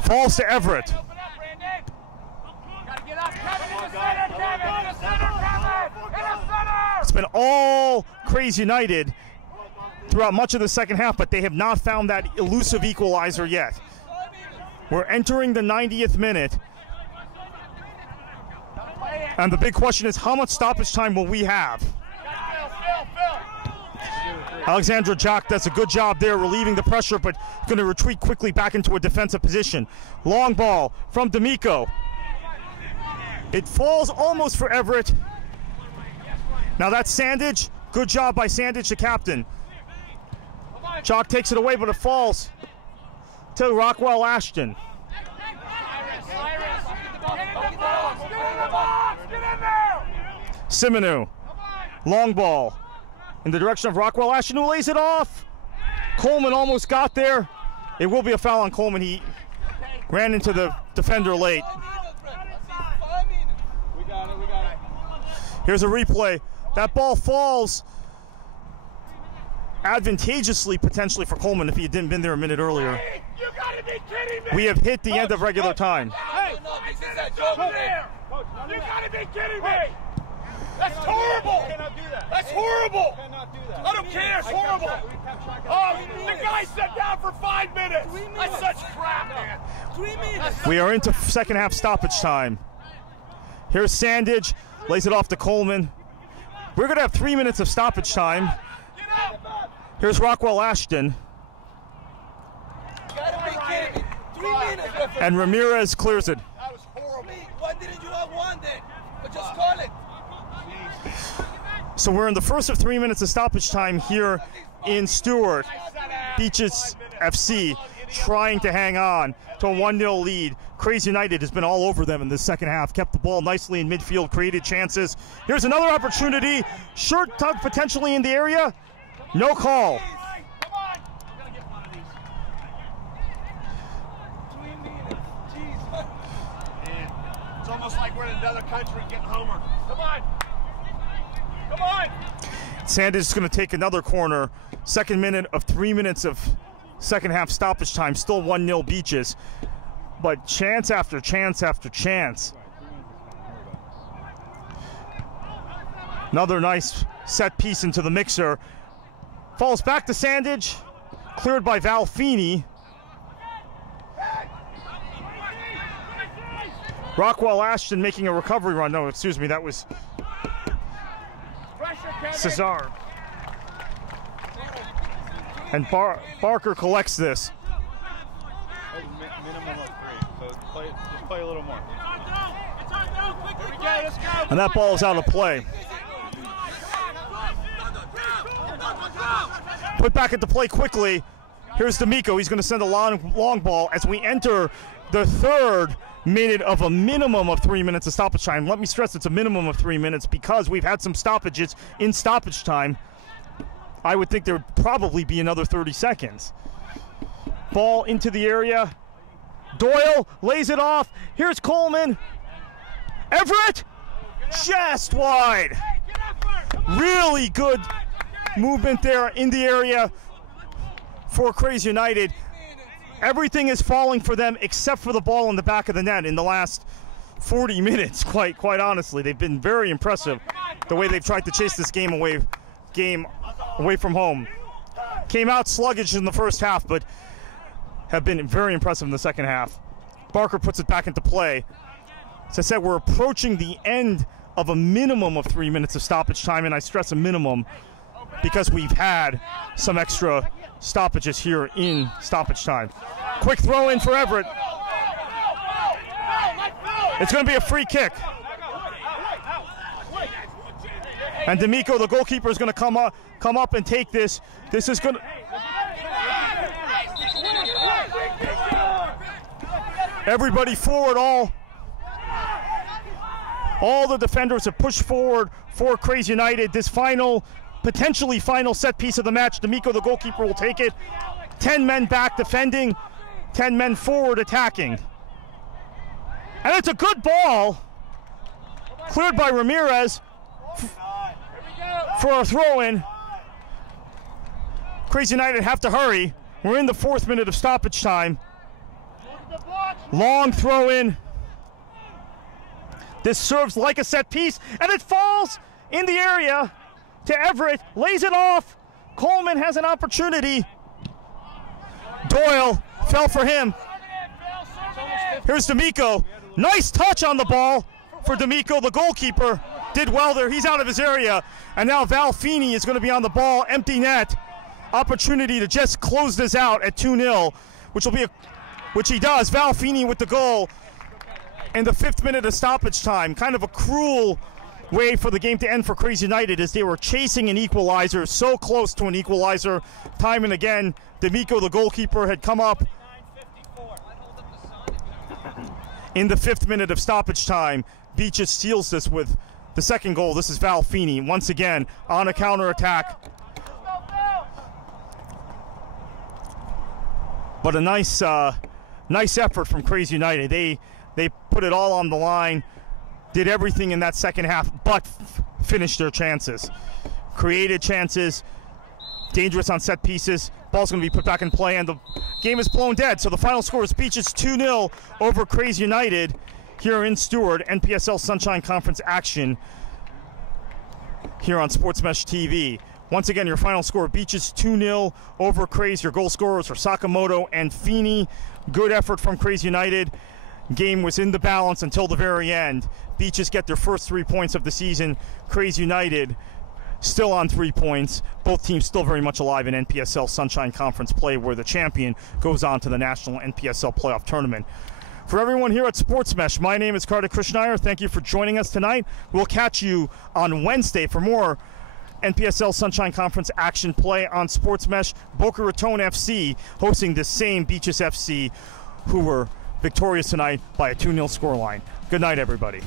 Falls to Everett. It's been all Kraze United throughout much of the second half, but they have not found that elusive equalizer yet. We're entering the 90th minute. And the big question is, how much stoppage time will we have? Alexandra Jock does a good job there relieving the pressure, but going to retreat quickly back into a defensive position. Long ball from D'Amico. It falls almost for Everett. Now that's Sandage. Good job by Sandage, the captain. Jock takes it away, but it falls to Rockwell Ashton. Simonu. Long ball in the direction of Rockwell Ashton, who lays it off. Coleman almost got there. It will be a foul on Coleman. He ran into the defender late. Here's a replay. That ball falls advantageously, potentially, for Coleman if he hadn't been there a minute earlier. You gotta be kidding me! We have hit the end of regular time. Hey, you gotta be kidding me! That's horrible! That's horrible! I don't care, it's horrible! Oh, the guy sat down for 5 minutes! That's such crap, man! 3 minutes! We are into second half stoppage time. Here's Sandage, lays it off to Coleman. We're going to have 3 minutes of stoppage time. Here's Rockwell Ashton. And Ramirez clears it. That was horrible. Why didn't you have one then? But just call it. So we're in the first of 3 minutes of stoppage time here in Stewart. Beaches FC trying to hang on to a 1-0 lead. Kraze United has been all over them in the second half. Kept the ball nicely in midfield, created chances. Here's another opportunity. Shirt tug potentially in the area. No call. It's almost like we're in another country getting homered. Come on. Come on. Sandage is going to take another corner. Second minute of 3 minutes of second half stoppage time. Still 1-0 Beaches. But chance after chance after chance. Another nice set piece into the mixer. Falls back to Sandage. Cleared by Val Feeney. Rockwell Ashton making a recovery run. No, excuse me, that was Cesar. And Barker collects this. Minimum of 3, so just play a little more. And that ball is out of play. Put back into play quickly. Here's D'Amico. He's going to send a long ball as we enter the third minute of a minimum of 3 minutes of stoppage time. Let me stress it's a minimum of 3 minutes because we've had some stoppages in stoppage time. I would think there would probably be another 30 seconds. Ball into the area. Doyle lays it off. Here's Coleman. Everett just wide. Really good movement there in the area for Kraze United. Everything is falling for them except for the ball in the back of the net in the last 40 minutes, quite honestly. They've been very impressive the way they've tried to chase this game away from home. Came out sluggish in the first half, but have been very impressive in the second half. Barker puts it back into play. As I said, we're approaching the end of a minimum of 3 minutes of stoppage time, and I stress a minimum because we've had some extra stoppages here in stoppage time. Quick throw in for Everett. It's going to be a free kick. And D'Amico, the goalkeeper, is going to come up and take this. This is going to... Everybody forward, all All the defenders have pushed forward for Kraze United. This potentially final set piece of the match, D'Amico, the goalkeeper, will take it. 10 men back defending, 10 men forward attacking. And it's a good ball, cleared by Ramirez for a throw-in. Kraze United have to hurry. We're in the 4th minute of stoppage time. Long throw-in. This serves like a set piece, and it falls in the area to Everett, lays it off. Coleman has an opportunity. Doyle fell for him. Here's D'Amico. Nice touch on the ball for D'Amico. The goalkeeper did well there. He's out of his area. And now Val Feeney is going to be on the ball. Empty net. Opportunity to just close this out at 2-0, which he does. Val Feeney with the goal in the 5th minute of stoppage time. Kind of a cruel way for the game to end for Kraze United as they were chasing an equalizer, so close to an equalizer time and again. D'Amico, the goalkeeper, had come up in the 5th minute of stoppage time. Beaches seals this with the second goal. This is Val Feeney once again on a counterattack. But a nice effort from Kraze United. They put it all on the line, did everything in that second half, but finished their chances. Created chances, dangerous on set pieces. Ball's going to be put back in play, and the game is blown dead. So the final score is Beaches 2-0 over Kraze United here in Stewart. NPSL Sunshine Conference action here on Sports Mesh TV. Once again, your final score, Beaches 2-0 over Kraze. Your goal scorers are Sakamoto and Feeney. Good effort from Kraze United. Game was in the balance until the very end. Beaches get their first 3 points of the season. Kraze United still on 3 points. Both teams still very much alive in NPSL Sunshine Conference play, where the champion goes on to the National NPSL Playoff Tournament. For everyone here at Sports Mesh, my name is Kartik Krishnaiyer. Thank you for joining us tonight. We'll catch you on Wednesday for more NPSL Sunshine Conference action play on Sports Mesh. Boca Raton FC hosting the same Beaches FC, who were victorious tonight by a 2-0 scoreline. Good night, everybody.